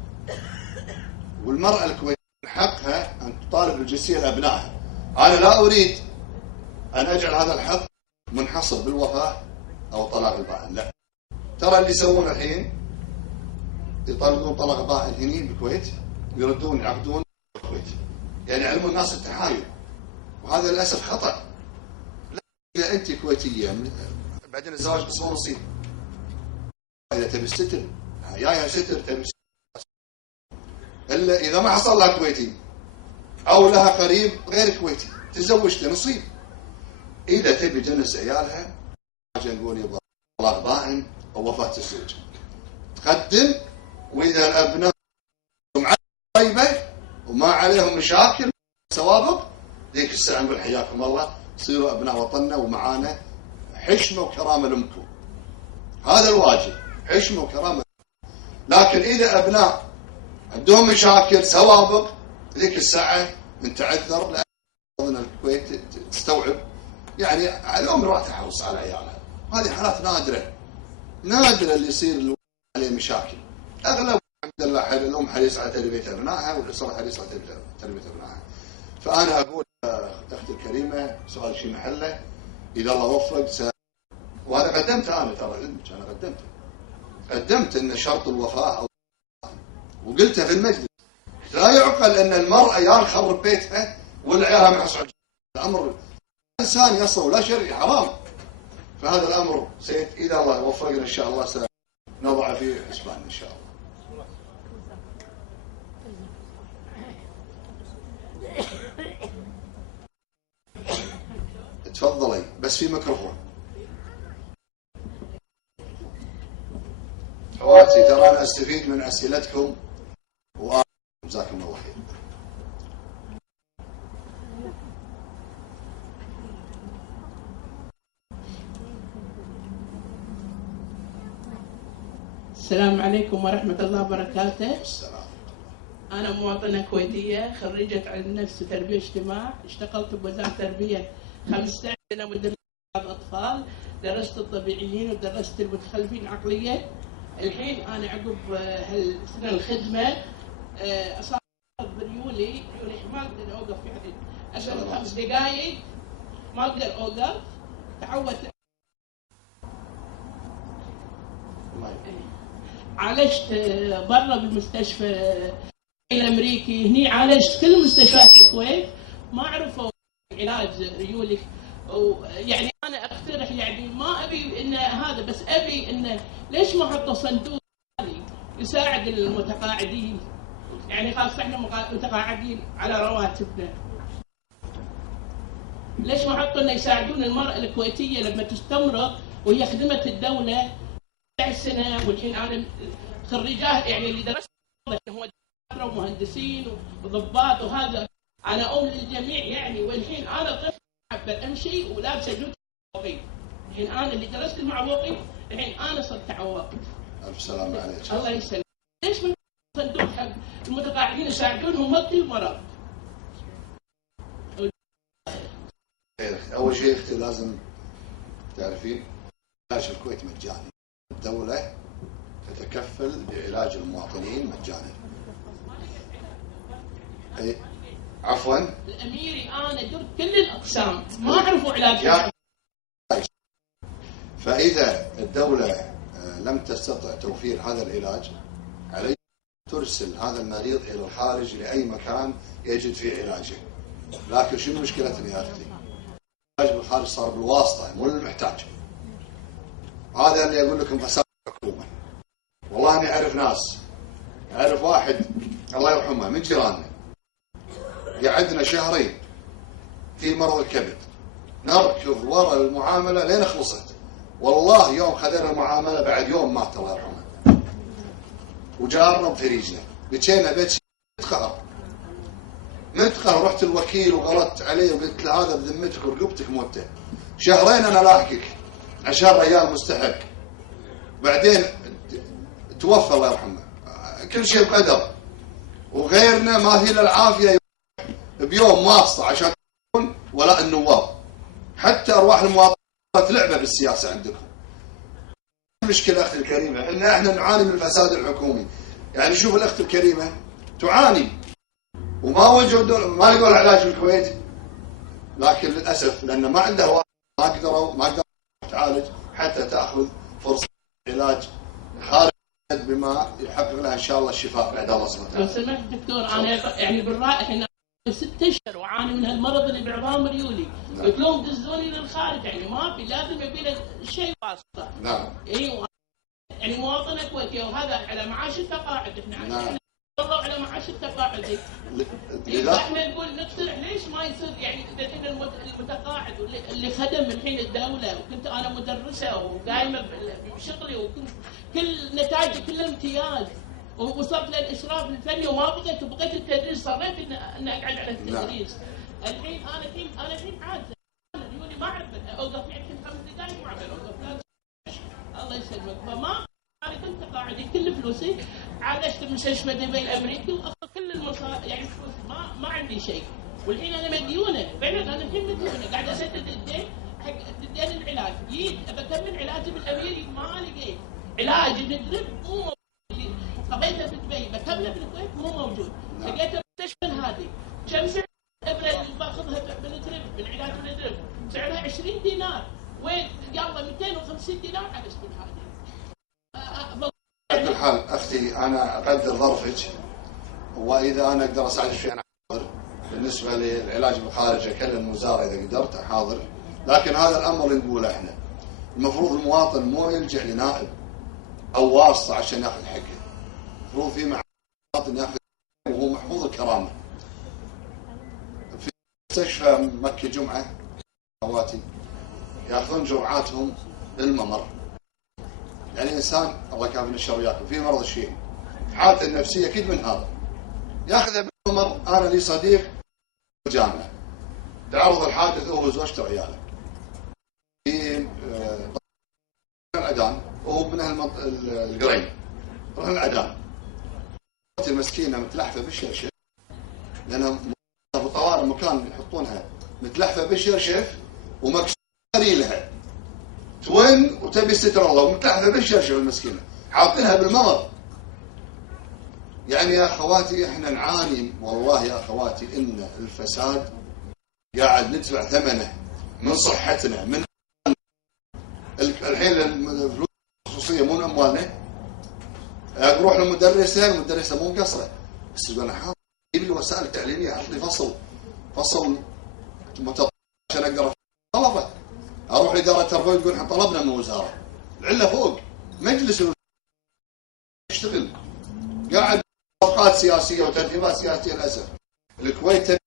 والمراه الكويتيه من حقها ان تطالب بالجنسيه لابنائها. انا لا اريد ان اجعل هذا الحق منحصر بالوفاه او طلاق البائن، لا. ترى اللي يسوون الحين يطلقون طلاق بائن هني بالكويت ويردون يعقدون بالكويت، يعني يعلمون الناس التحايل، وهذا للاسف خطا. لا، اذا انت كويتيه بعدين الزواج بس مو نصيب. اذا تبي الستر جايها ستر تبي ستر. الا اذا ما حصل لها كويتي او لها قريب غير كويتي تزوجته نصيب. اذا تبي تجنس عيالها نقول يبغى طلاق بائن او وفاه الزوج تقدم، واذا الابناء طيبه وما عليهم مشاكل سوابق ذيك الساعه نقول حياكم الله صيروا ابناء وطننا ومعانا حشمه وكرامه لامكم. هذا الواجب، حشمه وكرامه. لكن اذا ابناء عندهم مشاكل سوابق ذيك الساعه نتعذر، لان الكويت تستوعب يعني الام راح تحرص على عيالها. هذه حالات نادره اللي يصير عليه مشاكل. اغلب الحمد لله الام حريصه على تربيه ابنائها والاسره حريصه على تربيه ابنائها. فانا اقول اختي الكريمه سؤال شيء محله، اذا الله وفق وهذا قدمته انا، ترى علمك انا قدمت ان شرط الوفاه او وقلتها في المجلس. لا يعقل ان المراه يا نخرب بيتها والعيال ما يحصلوا. الامر انساني اصلا ولا شرعي، حرام. فهذا الامر اذا الله وفقنا ان شاء الله سنضع فيه حسبان ان شاء الله. تفضلي بس في ميكروفون. اخواتي ترى انا استفيد من اسئلتكم وجزاكم الله خير. السلام عليكم ورحمة الله وبركاته. السلام. أنا مواطنة كويتية، خريجة علم نفس وتربية اجتماع، اشتغلت بوزارة التربية 15 سنة مدرسة أطفال، درست الطبيعيين ودرست المتخلفين عقليا. الحين أنا عقب هالسنة الخدمة أصاب بريولي ما أقدر أوقف يعني أشتغل 5 دقائق ما أقدر أوقف. تعودت عالجت برا بالمستشفى الامريكي، هني عالجت كل مستشفيات الكويت ما عرفوا علاج ريولي. ويعني انا اقترح يعني ما ابي ان هذا، بس ابي انه ليش ما حطوا صندوق يساعد المتقاعدين، يعني خاصه احنا متقاعدين على رواتبنا. ليش ما حطوا انه يساعدون المراه الكويتيه لما تستمرض وهي خدمت الدوله 11 سنه. والحين انا خريجات يعني اللي درست هو دكاتره ومهندسين وضباط وهذا، انا للجميع يعني. والحين انا طفل حابه امشي ولابسه جوتي معوقين. الحين انا اللي درست المعوقين الحين انا صرت عواق. الف سلامه عليك. الله يسلمك. ليش ما صندوق حق المتقاعدين يساعدونهم وقت المرض؟ اول شيء اختي لازم تعرفين علاج الكويت مجاني. الدولة تتكفل بعلاج المواطنين مجانا. اي عفوا الاميري انا درت كل الاقسام ما عرفوا علاج. فاذا الدولة لم تستطع توفير هذا العلاج عليه ترسل هذا المريض الى الخارج لاي مكان يجد فيه علاجه. لكن شنو مشكلتنا يا اختي؟ العلاج بالخارج صار بالواسطة مو للمحتاج. هذا اللي اقول لكم فساد الحكومه. والله اني اعرف ناس، اعرف واحد الله يرحمه من جيراننا قعدنا شهرين في مرض الكبد، نركض وراء المعامله لين خلصت. والله يوم خذينا المعامله بعد يوم مات الله يرحمه، وجارنا وفريجنا بكينا بيت متقهر متقهر. رحت الوكيل وغلطت عليه وقلت له هذا بذمتك ورقبتك موته، شهرين انا لاحقك عشان ريال مستحق. بعدين توفى الله يرحمه. كل شيء بقدر، وغيرنا ما هي للعافيه بيوم واسطه عشان ولا النواب. حتى ارواح المواطنين لعبه بالسياسه عندكم. المشكله اختي الكريمه ان احنا نعاني من الفساد الحكومي. يعني شوف الاخت الكريمه تعاني وما وجدوا ما لقوا العلاج في الكويت، لكن للاسف لان ما عنده ما قدروا تعالج حتى تاخذ فرصه علاج خارج بما يحقق لها ان شاء الله الشفاء بعد الله سبحانه وتعالى. لو سمحت دكتور انا يعني بالراي احنا 6 اشهر وعاني من هالمرض اللي بعظام ريولي، يقولون دزوني للخارج، يعني ما في لازم يبي له شيء واسطه. نعم. ايوه يعني مواطنه كويتيه وهذا على معاش التقاعد، احنا نعم. والله على معاش التقاعد. إذا احنا نقول نقترح ليش ما يصير يعني الحين المتقاعد اللي خدم الحين الدوله، وكنت انا مدرسه وقايمه بشغلي وكنت كل نتائجي كلها امتياز، ووصلت للاشراف الفني وما بغيت التدريس، صريت ان اقعد على التدريس. الحين انا الحين عاجز يقولي ما اعرف اوقف يمكن 5 دقائق ما اعرف اوقف. الله يسلمك. فما انا كنت قاعد كل فلوسي عالجت بمستشفى دبي الامريكي واخذ كل المصاري، يعني فلوس ما عندي شيء. والحين انا مديونه فعلا، انا الحين مديونه قاعد اسدد الدين حق الدين العلاج. جيت بكمل علاجي بالاميري ما لقيت علاج ندرب مو موجود، قضيته في دبي بكمله في الكويت مو موجود. لقيته بالمستشفى هذه كم سعر الابره اللي باخذها بالترب بالعلاج بالترب سعرها 20 دينار، وين يلا 250 دينار على اسم هذه. على كل حال اختي انا اقدر ظرفك، واذا انا اقدر اساعدك شيء انا حاضر. بالنسبه للعلاج بالخارج اكلم الوزاره اذا قدرت حاضر، لكن هذا الامر اللي نقوله احنا المفروض المواطن مو يلجا لنائب او واسطه عشان ياخذ حقه. المفروض في مواطن ياخذ وهو محفوظ الكرامه. في مستشفى مكه جمعه خواتي ياخذون جرعاتهم للممر. يعني انسان الله يكافينا الشر وياكم في مرض الشيء حالته النفسيه اكيد من هذا ياخذها بالممر. انا لي صديق بالجامعه تعرض الحادث هو وزوجته وعياله في العدان، وهو من اهل القرين. رحنا العدان، المسكينه متلحفه بالشرشف لان ابو طوارئ مكان يحطونها متلحفه بالشرشف ومكسوره لها توين وتبي ستر الله ومتلحفه بالشرشف المسكينه حاطينها بالممر. يعني يا اخواتي احنا نعاني والله يا اخواتي ان الفساد قاعد ندفع ثمنه من صحتنا، من الحين الفلوس الخصوصيه مو من اموالنا. اروح للمدرسه، المدرسه مو مقصره بس تقول انا حاضر جيب لي وسائل تعليميه، حط لي فصل متطور عشان اقدر طلبه. اروح لاداره التربيه تقول احنا طلبنا من الوزاره، العله فوق مجلس يشتغل قاعد اوقات سياسيه وترتيبات سياسيه. للاسف الكويت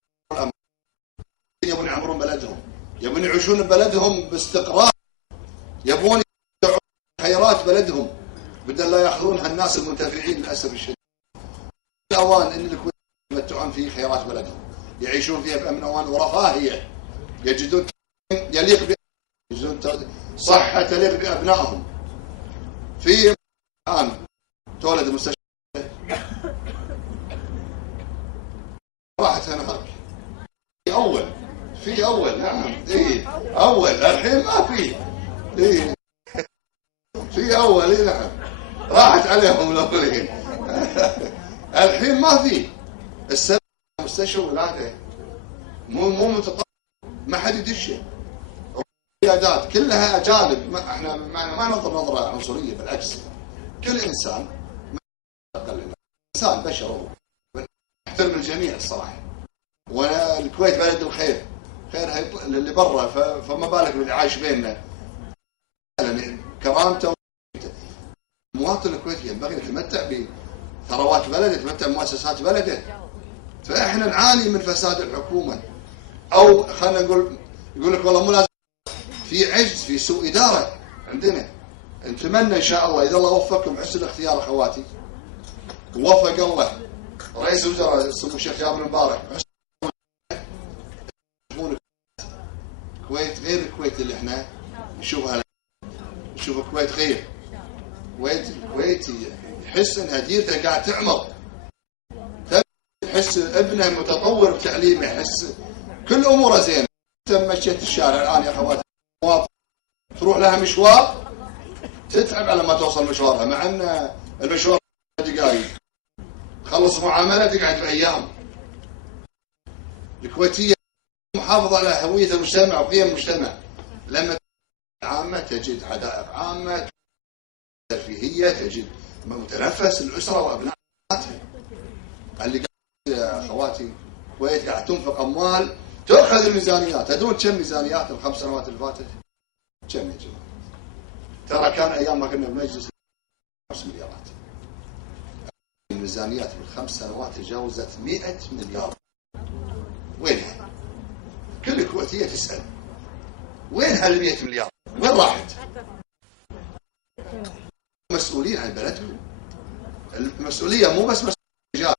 يبون يعمرون بلدهم، يبون يعيشون ببلدهم باستقرار، يبون يدعون خيرات بلدهم بدل لا ياخذونها الناس المنتفعين. للاسف الشديد الاوان ان الكويت يتمتعون في خيرات بلدهم، يعيشون فيها بامن وامان ورفاهيه، يجدون يليق يجدون صحه تليق بابنائهم. في الان تولد مستشفى راحت هناك في اول نعم ايه اول الحين ما في ايه في اول ايه نعم راحت عليهم الاولين الحين ما في. السنه مستشفى ولاده مو متطور، ما حد يدشه، العيادات كلها اجانب. احنا ما ننظر نظره عنصريه، بالعكس كل انسان انسان بشر نحترم الجميع الصراحه. والكويت بلد الخير، خيرها للي برا، فما بالك باللي عايش بيننا. كرامته المواطن الكويتي ينبغي ان يتمتع بثروات بلده، يتمتع بمؤسسات بلده. فاحنا نعاني من فساد الحكومه، او خلينا نقول يقول لك والله مو لازم، في عجز، في سوء اداره عندنا. نتمنى ان شاء الله اذا الله وفقكم حسن الاختيار اخواتي، ووفق الله رئيس الوزراء سمو الشيخ جابر المبارك، الكويت غير الكويت اللي احنا نشوفها. نشوف الكويت غير الكويت يحس انها ديرته قاعد تعمر، يحس ابنه متطور بتعليمه، يحس كل اموره زينه. مشيت الشارع الان يا اخواتي تروح لها مشوار تتعب على ما توصل مشوارها، مع ان المشوار دقائق، تخلص معامله تقعد بايام. الكويتيه محافظه على هويه المجتمع وقيم المجتمع. لما عامه تجد حدائق عامه ترفيهيه، تجد متنفس الاسره وابنائها. اللي يا اخواتي الكويت قاعد تنفق اموال تؤخذ الميزانيات. تدرون كم ميزانيات ال5 سنوات اللي فاتت؟ كم يا جماعه؟ ترى كان ايام ما كنا بنجلس 5 مليارات. الميزانيات بال5 سنوات تجاوزت 100 مليار. وينها؟ كل الكويتيه تسال وين هال 100 مليار؟ وين راحت؟ مسؤولين عن بلدكم. المسؤوليه مو بس الرجال،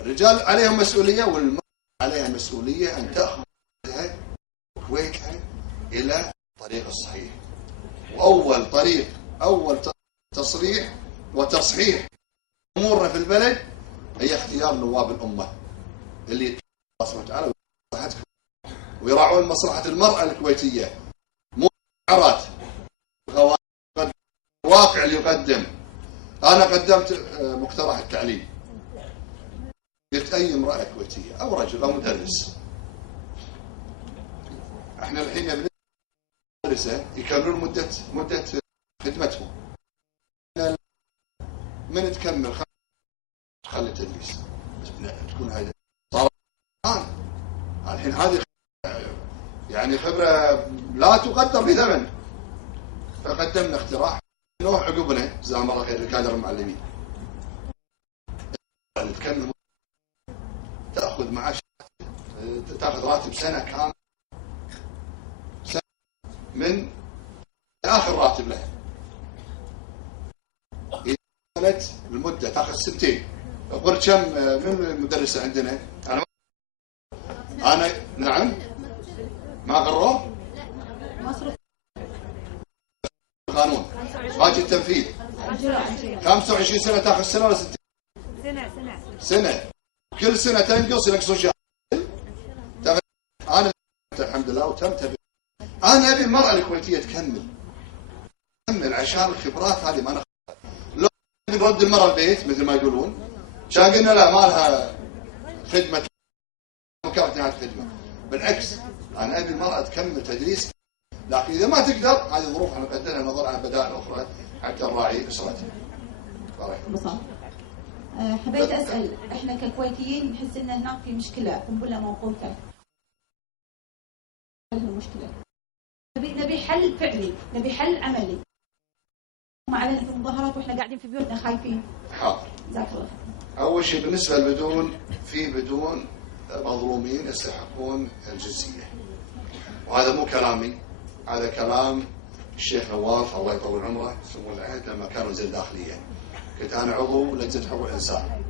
الرجال عليهم مسؤوليه، والمرأة عليها مسؤوليه ان تاخذ كويتها الى الطريق الصحيح. واول طريق، اول تصريح وتصحيح امورنا في البلد هي اختيار نواب الامه اللي الله سبحانه وتعالى مصلحتكم ويراعون مصلحه المراه الكويتيه، مو شعارات الواقع اللي يقدم. انا قدمت مقترح التعليم، قلت اي امراه كويتيه او رجل او مدرس، احنا الحين مدرسه يكملون مده خدمتهم، من تكمل خلي التدريس تكون هذه صار الحين هذه يعني خبره لا تقدر بثمن. فقدمنا اقتراح نوع عقبنا جزاهم الله خير الكادر المعلمين، تكمل تاخذ معاش، تاخذ راتب سنه كامله، سنه من اخر راتب لها. اذا كانت المده تاخذ 2 سنين. قلت كم من المدرسه عندنا؟ انا نعم ما قروه مصرف قانون باقي التنفيذ 25 سنه تاخذ سنه ولا 6 سنه كل سنه ينقصون شهر. انا الحمد لله وتم انا ابي المراه الكويتيه تكمل عشان الخبرات هذه ما ناخذها. لو نرد المراه البيت مثل ما يقولون كان قلنا لا ما لها خدمه مكافاه نهايه الخدمه. بالعكس انا ابي المراه تكمل تدريس، لكن اذا ما تقدر هذه ظروف احنا نقدرها نظر على بدائل اخرى حتى نراعي اسرتها. بصراحه حبيت اسال، احنا ككويتيين نحس ان هناك في مشكله، قنبله موقوته. المشكله نبي حل فعلي، نبي حل عملي. ما علينا في المظاهرات واحنا قاعدين في بيوتنا خايفين. حاضر. جزاك الله. اول شيء بالنسبه بدون مظلومين يستحقون الجنسيه. وهذا مو كلامي، هذا كلام الشيخ نواف الله يطول عمره سمو العهد لما كان وزير داخليه. كنت انا عضو لجنه حقوق الانسان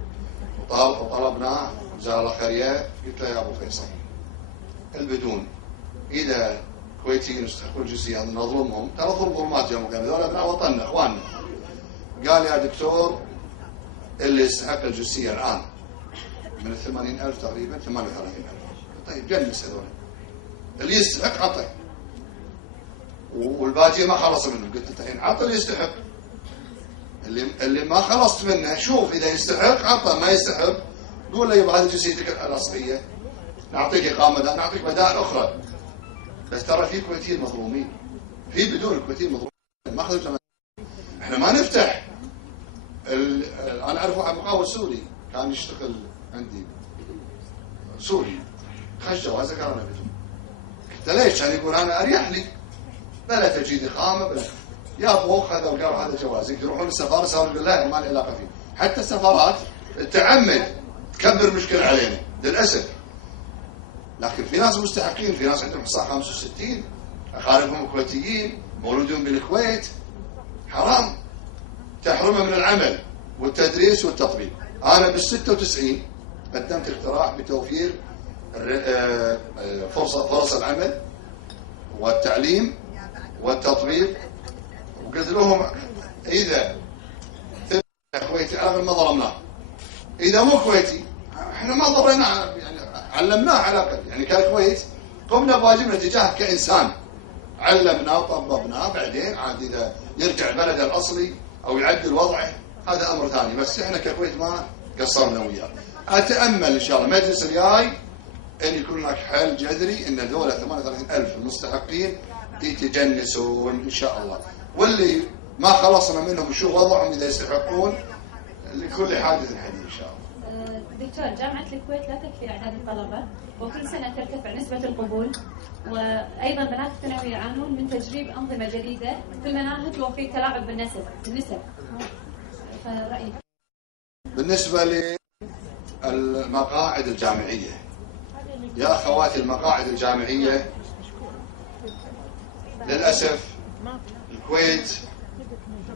وطلبناه جزاه الله خير. قلت له يا ابو فيصل البدون اذا كويتيين يستحقون الجنسيه نظلمهم، ترى ظلمات يا مقام، هذول ابناء وطننا اخواننا. قال يا دكتور اللي يستحق الجنسيه الان من 80,000 تقريبا 38,000. طيب جنس هذول اللي يستحق عطه والباقي ما خلص منه. قلت انت الحين عطه اللي يستحق، اللي ما خلصت منه شوف اذا يستحق عطه، ما يستحق قول له يبغى هذه جنسيتك الاصليه نعطيك اقامه، نعطيك بدائل اخرى. بس ترى في كويتيين مظلومين، في بدون الكويتيين مظلومين ما اخذوا. احنا ما نفتح انا اعرف واحد مقاول سوري كان يشتغل عندي سوري خش جوازه قال انا بدون. قلت ليش؟ كان يقول انا اريح لي بلا تجديد اقامه بلا. يا ابو خذوا قالوا هذا جوازك يروحون السفاره صاروا يقول لا ما لي علاقه فيه. حتى السفارات تعمد تكبر مشكله علينا للاسف. لكن في ناس مستحقين، في ناس عندهم حصان 65، اقاربهم كويتيين مولودون بالكويت، حرام تحرمه من العمل والتدريس والتطبيق. انا بال96 قدمت اقتراح بتوفير فرص العمل والتعليم والتطبيق، وقلت لهم اذا كويتي على ما ظلمناه، اذا مو كويتي احنا ما ضريناه، يعني علمناه على الاقل، يعني كالكويت قمنا بواجبنا تجاهه كانسان، علمناه وطببناه، بعدين عاد اذا يرجع بلده الاصلي او يعدل وضعه هذا امر ثاني، بس احنا ككويت ما قصرنا وياه. اتامل ان شاء الله المجلس الجاي ان يكون هناك حل جذري ان ذولا 38,000 المستحقين يتجنسون ان شاء الله، واللي ما خلصنا منهم شو وضعهم اذا يستحقون، لكل حادث حديث ان شاء الله. دكتور، جامعة الكويت لا تكفي أعداد الطلبة، وكل سنة ترتفع نسبة القبول، وأيضا بنات الثانوية يعانون من تجريب أنظمة جديدة في المناهج وفي تلاعب بالنسب. فرأيك؟ بالنسبة للمقاعد الجامعية، يا أخواتي المقاعد الجامعية للأسف الكويت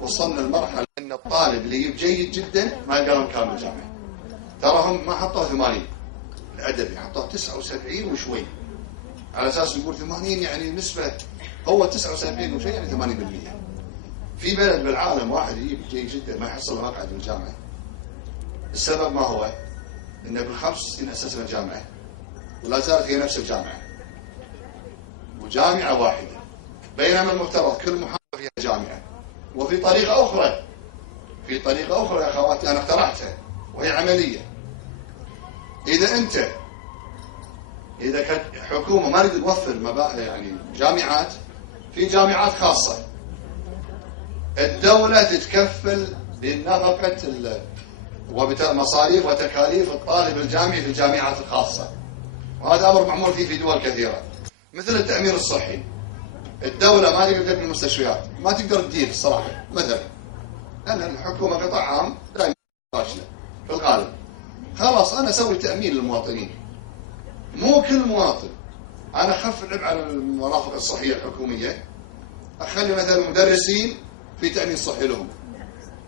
وصلنا لمرحلة أن الطالب اللي يجيب جيد جدا ما يلقى لهم كامل جامعي. تراهم ما حطوا 80 الأدبي، حطوا 79 وشوي، على أساس نقول 80 يعني نسبة، هو 79 وشوي يعني 80%. في بلد بالعالم واحد يجيب جيد جدا ما يحصل مقعد بالجامعة. السبب ما هو؟ إنه بال65 أسسنا الجامعة ولا زالت هي نفس الجامعة وجامعة واحدة، بينما المفترض كل محافظة فيها جامعة. وفي طريقة أخرى، في طريقة أخرى يا أخواتي أنا اقترحتها وهي عملية. إذا كانت حكومة ما نريد نوفر يعني جامعات، في جامعات خاصة الدولة تتكفل بنفقة ومصاريف وتكاليف الطالب الجامعي في الجامعات الخاصة، وهذا أمر معمول فيه في دول كثيرة. مثل التأمين الصحي، الدولة ما تقدر تبني المستشفيات، ما تقدر تدير الصراحة مثلا، لأن الحكومة قطاع عام دائما فاشلة في الغالب. خلاص أنا أسوي تأمين للمواطنين، مو كل مواطن، أنا أخف العبء على المرافق الصحية الحكومية، أخلي مثلا مدرسين في تأمين صحي لهم،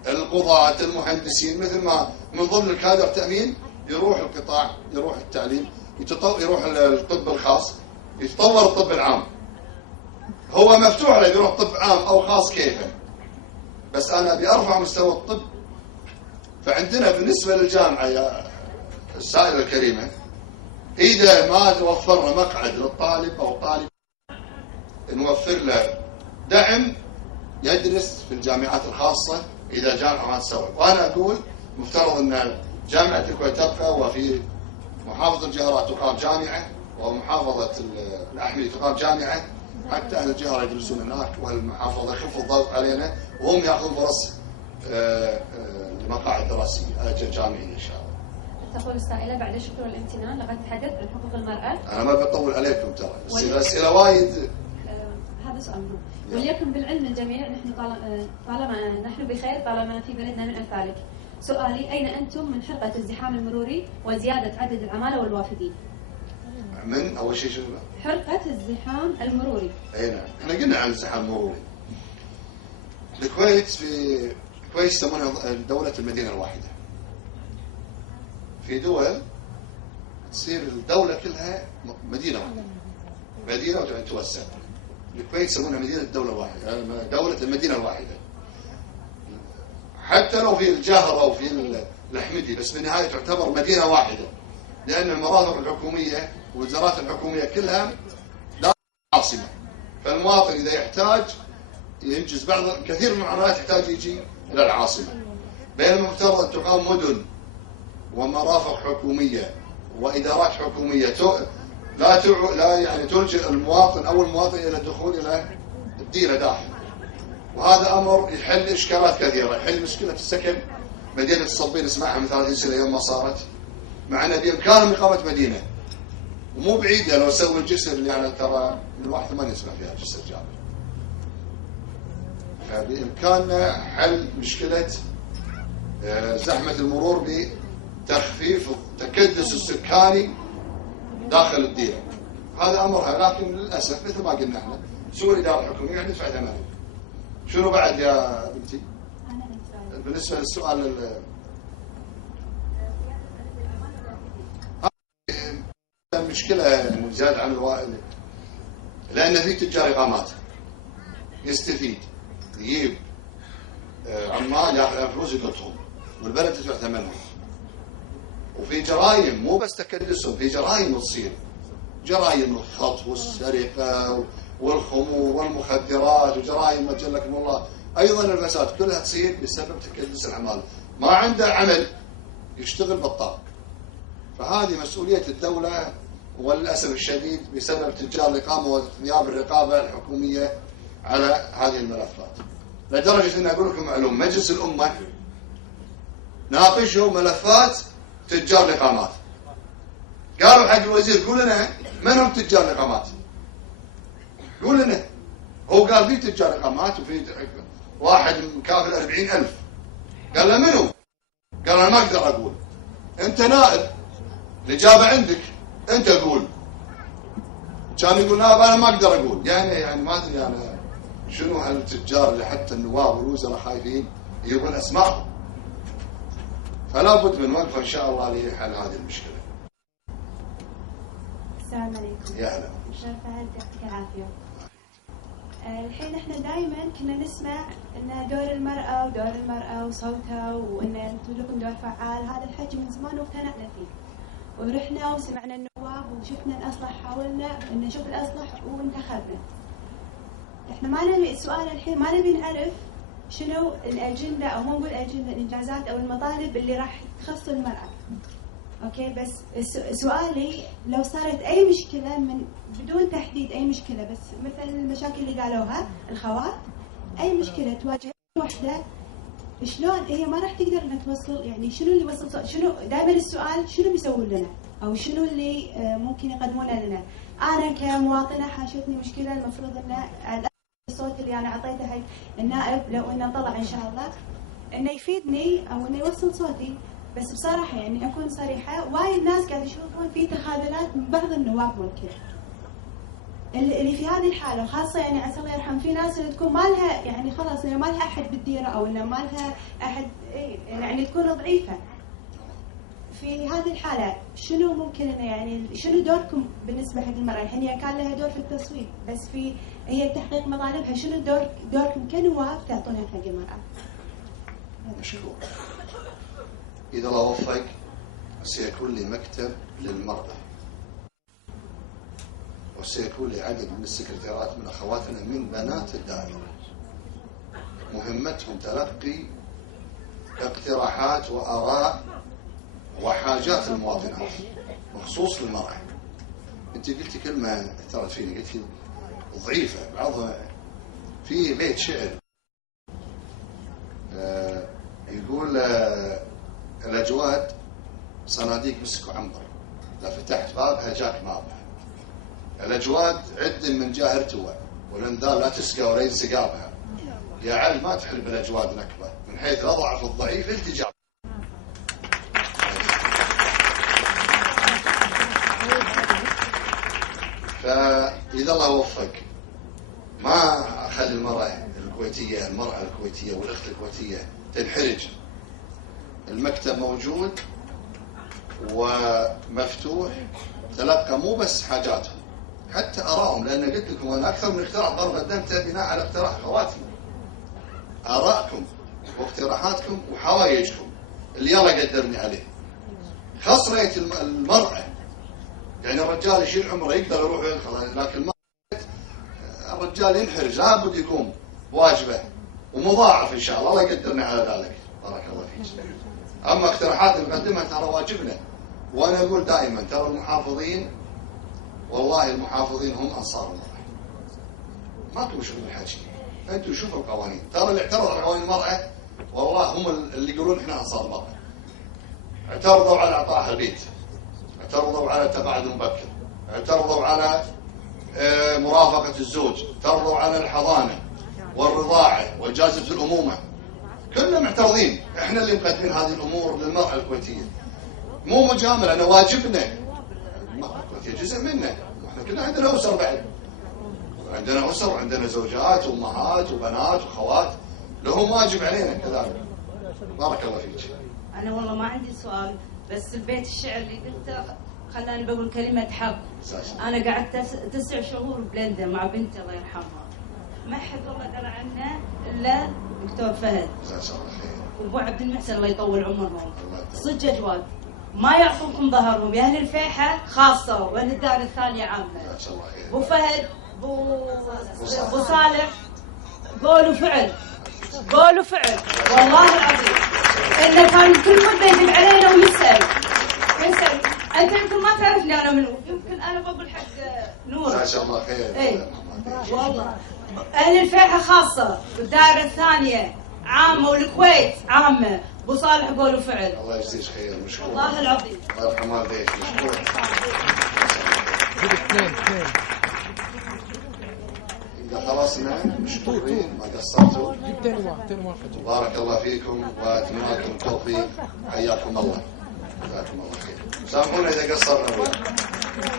القضاة، المهندسين، مثل ما من ضمن الكادر تأمين يروح القطاع، يروح التعليم، يروح الطب الخاص، يتطور الطب العام. هو مفتوح له يروح طب عام أو خاص كيفه، بس أنا أبي أرفع مستوى الطب. فعندنا بالنسبة للجامعة يا السائلة الكريمة، إذا ما توفرنا مقعد للطالب أو طالب نوفر له دعم يدرس في الجامعات الخاصة إذا جامعة ما تستوعب. وأنا أقول مفترض أن جامعة الكويت تبقى، وفي محافظة الجهراء تقام جامعة، ومحافظة الأحمدي تقام جامعة، حتى أهل الجهراء يدرسون هناك، والمحافظة يخف الضغط علينا وهم يأخذون فرص لمقاعد دراسية جامعية إن شاء الله. تقول السائلة: بعد الشكر والامتنان لقد تحدث عن حقوق المرأة. أنا ما بطول عليكم ترى، الأسئلة وايد. هذا سؤال مهم. وليكن بالعلم الجميع نحن طالما نحن بخير طالما في بلدنا من أمثالك. سؤالي: أين أنتم من حرقة الزحام المروري وزيادة عدد العمالة والوافدين؟ من أول شيء شنو؟ حرقة الزحام المروري. أي نعم، احنا قلنا عن الزحام المروري. الكويت الكويت يسمونها دولة المدينة الواحدة. في دول تصير الدولة كلها مدينة واحدة، مدينة وتوسع. الكويت يسمونها مدينة الدولة الواحدة، دولة المدينة الواحدة. حتى لو في الجهر أو في الأحمدي، بس بالنهاية تعتبر مدينة واحدة، لأن المرافق الحكومية والوزارات الحكومية كلها داخل العاصمة. فالمواطن إذا يحتاج ينجز كثير من العمليات يحتاج يجي إلى العاصمة. بينما المفترض أن تقام مدن ومرافق حكومية وإدارات حكومية لا يعني تلجئ المواطن أو المواطن إلى الدخول إلى الديرة داخل. وهذا أمر يحل إشكالات كثيرة، يحل مشكلة السكن. مدينة الصبين نسمعها من 30 سنة يوم ما صارت، مع أن بإمكانهم إقامة مدينة ومو بعيدة لو سووا الجسر اللي يعني ترى من 1 8 يسمع فيها جسر جامع. فبإمكاننا حل مشكلة زحمة المرور بتخفيف التكدس السكاني داخل الديره. هذا امرها، لكن للاسف مثل ما قلنا احنا سوء الاداره الحكوميه قاعد ندفع ثمنها. شنو بعد يا بنتي؟ بالنسبه للسؤال المشكله زاد عن الوائل، لان في تجار اقامات يستفيد يجيب عمال ياخذ فلوس يقطهم والبلد تدفع ثمنهم. وفي جرائم مو بس تكدسهم، في جرائم تصير، جرائم الخطف والسرقه والخمور والمخدرات وجرائم اجلكم الله، ايضا الفساد كلها تصير بسبب تكدس العمال. ما عنده عمل يشتغل بطال. فهذه مسؤوليه الدوله، وللاسف الشديد بسبب تجار الاقامه وغياب الرقابه الحكوميه على هذه الملفات. لدرجه ان اقول لكم معلومه، مجلس الامه ناقشوا ملفات تجار الاقامات. قالوا حق الوزير قول لنا من هم تجار الاقامات؟ قول لنا. هو قال في تجار اقامات وفي واحد مكافل 40,000. قال له منو؟ قال انا ما اقدر اقول. انت نائب، الاجابه عندك، انت قول. كان يقول نائب انا ما اقدر اقول، يعني ما ادري انا شنو هالتجار اللي حتى النواب والوزراء خايفين يجيبون اسمائهم. فلا بد من وقفه ان شاء الله لحل هذه المشكله. السلام عليكم. يا هلا. يعطيك العافيه. الحين احنا دائما كنا نسمع ان دور المرأة وصوتها، وان انتم لكم دور فعال. هذا الحكي من زمان واقتنعنا فيه، ورحنا وسمعنا النواب وشفنا الاصلح، حاولنا ان نشوف الاصلح وانتخبنا. احنا ما نبي السؤال الحين، ما نبي نعرف شنو الاجنده، او مو نقول اجنده، الانجازات او المطالب اللي راح تخص المرأة. اوكي، بس سؤالي لو صارت اي مشكله من بدون تحديد اي مشكله، بس مثل المشاكل اللي قالوها الخوات، اي مشكله تواجه وحده، شلون هي ما راح تقدر انها توصل؟ يعني شنو اللي يوصل؟ شنو دائما السؤال شنو بيسوون لنا، او شنو اللي ممكن يقدمونه لنا؟ انا كمواطنه حاشتني مشكله، المفروض ان الصوت اللي انا اعطيته حق النائب لو انه طلع ان شاء الله انه يفيدني او انه يوصل صوتي. بس بصراحه يعني اكون صريحه، وايد ناس قاعد يشوفون في تخاذلات من بعض النواب ممكن اللي في هذه الحاله، وخاصه يعني عسى الله يرحم في ناس اللي تكون ما لها يعني خلاص ما لها احد بالديره، او انه ما لها احد يعني تكون ضعيفه. في هذه الحاله شنو ممكن انه يعني شنو دوركم بالنسبه حق المراه؟ الحين هي كان لها دور في التصويت، بس في هي تحقيق مطالبها، شنو دوركم كنواب تعطونها حق المراه؟ مشكور. إذا الله وفق سيكون لي مكتب للمرأة، وسيكون لي عدد من السكرتيرات من أخواتنا من بنات الدائرة، مهمتهم تلقي اقتراحات وآراء وحاجات المواطنات بخصوص المرأة. أنت قلتي كلمة اثرت فيني، قلتي ضعيفة. بعضها في بيت شعر يقول الأجواد صناديق مسك وعنبر، لا فتحت بابها جاك مابها. الأجواد عد من جاه ارتوى، والانذار لا تسقى ولا ينسقى بها. يا علي ما تحل بالأجواد نكبة، من حيث أضعف الضعيف التجاب. فإذا الله وفق ما أخلي المرأة الكويتية والأخت الكويتية تنحرج. المكتب موجود ومفتوح، تلقى مو بس حاجاتهم حتى آرائهم، لأن قلت لكم أنا أكثر من اقتراح ضرب قدمته بناء على اقتراح خواتي. آرائكم واقتراحاتكم وحوايجكم اللي يلا قدرني عليه. خصرية المرأة، يعني الرجال يشيل عمره يقدر يروح ويدخل، لكن المرأة الرجال ينحرج، لابد يقوم بواجبه ومضاعف إن شاء الله. الله يقدرنا على ذلك. بارك الله فيك. أما اقتراحات نقدمها ترى واجبنا، وأنا أقول دائما ترى المحافظين، والله المحافظين هم أنصار المرأة. ما تشوفون الحكي، أنتم شوفوا القوانين. ترى اللي اعترضوا على قوانين المرأة والله هم اللي يقولون إحنا أنصار المرأة. اعترضوا على إعطائها البيت، اعترضوا على التقاعد المبكر، اعترضوا على مرافقة الزوج، اعترضوا على الحضانة والرضاعة وجائزة الأمومة. كلنا معترضين. احنا اللي مقدمين هذه الامور للمرأة الكويتية، مو مجاملة. انا واجبنا الكويتية جزء منا، واحنا كلنا عندنا أسر بعد، عندنا أسر وعندنا زوجات وأمهات وبنات وخوات لهم واجب علينا كذلك. بارك الله فيك. أنا والله ما عندي سؤال، بس البيت الشعر اللي قلته خلاني بقول كلمة حق. أنا قعدت 9 شهور بلندن مع بنتي الله يرحمها، ما حد والله درى عنه إلا دكتور فهد وأبو عبد المحسن الله يطول عمرهم. صدق جواد ما يعطوكم ظهرهم يا أهل الفيحة خاصة وأهل الدار الثانية عامة. أبو فهد أبو صالح قول وفعل، قول وفعل والله العظيم إنه كان كل مدة يجيب علينا ويسأل. أنت يمكن ما تعرفني أنا منو، يمكن أنا بقول حق نور. ما شاء الله خير. إيه والله أهل الفيحة خاصة والدائرة الثانية عامة والكويت عامة. أبو صالح قول وفعل. الله يجزيك خير مشكور. والله العظيم. الله يرحم والديك مشكور. خلصنا مشكورين ما قصرتوا. بارك الله فيكم واتمنى لكم التوفيق. حياكم الله. جزاكم الله خير. سامحونا اذا قصرنا.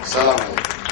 السلام عليكم.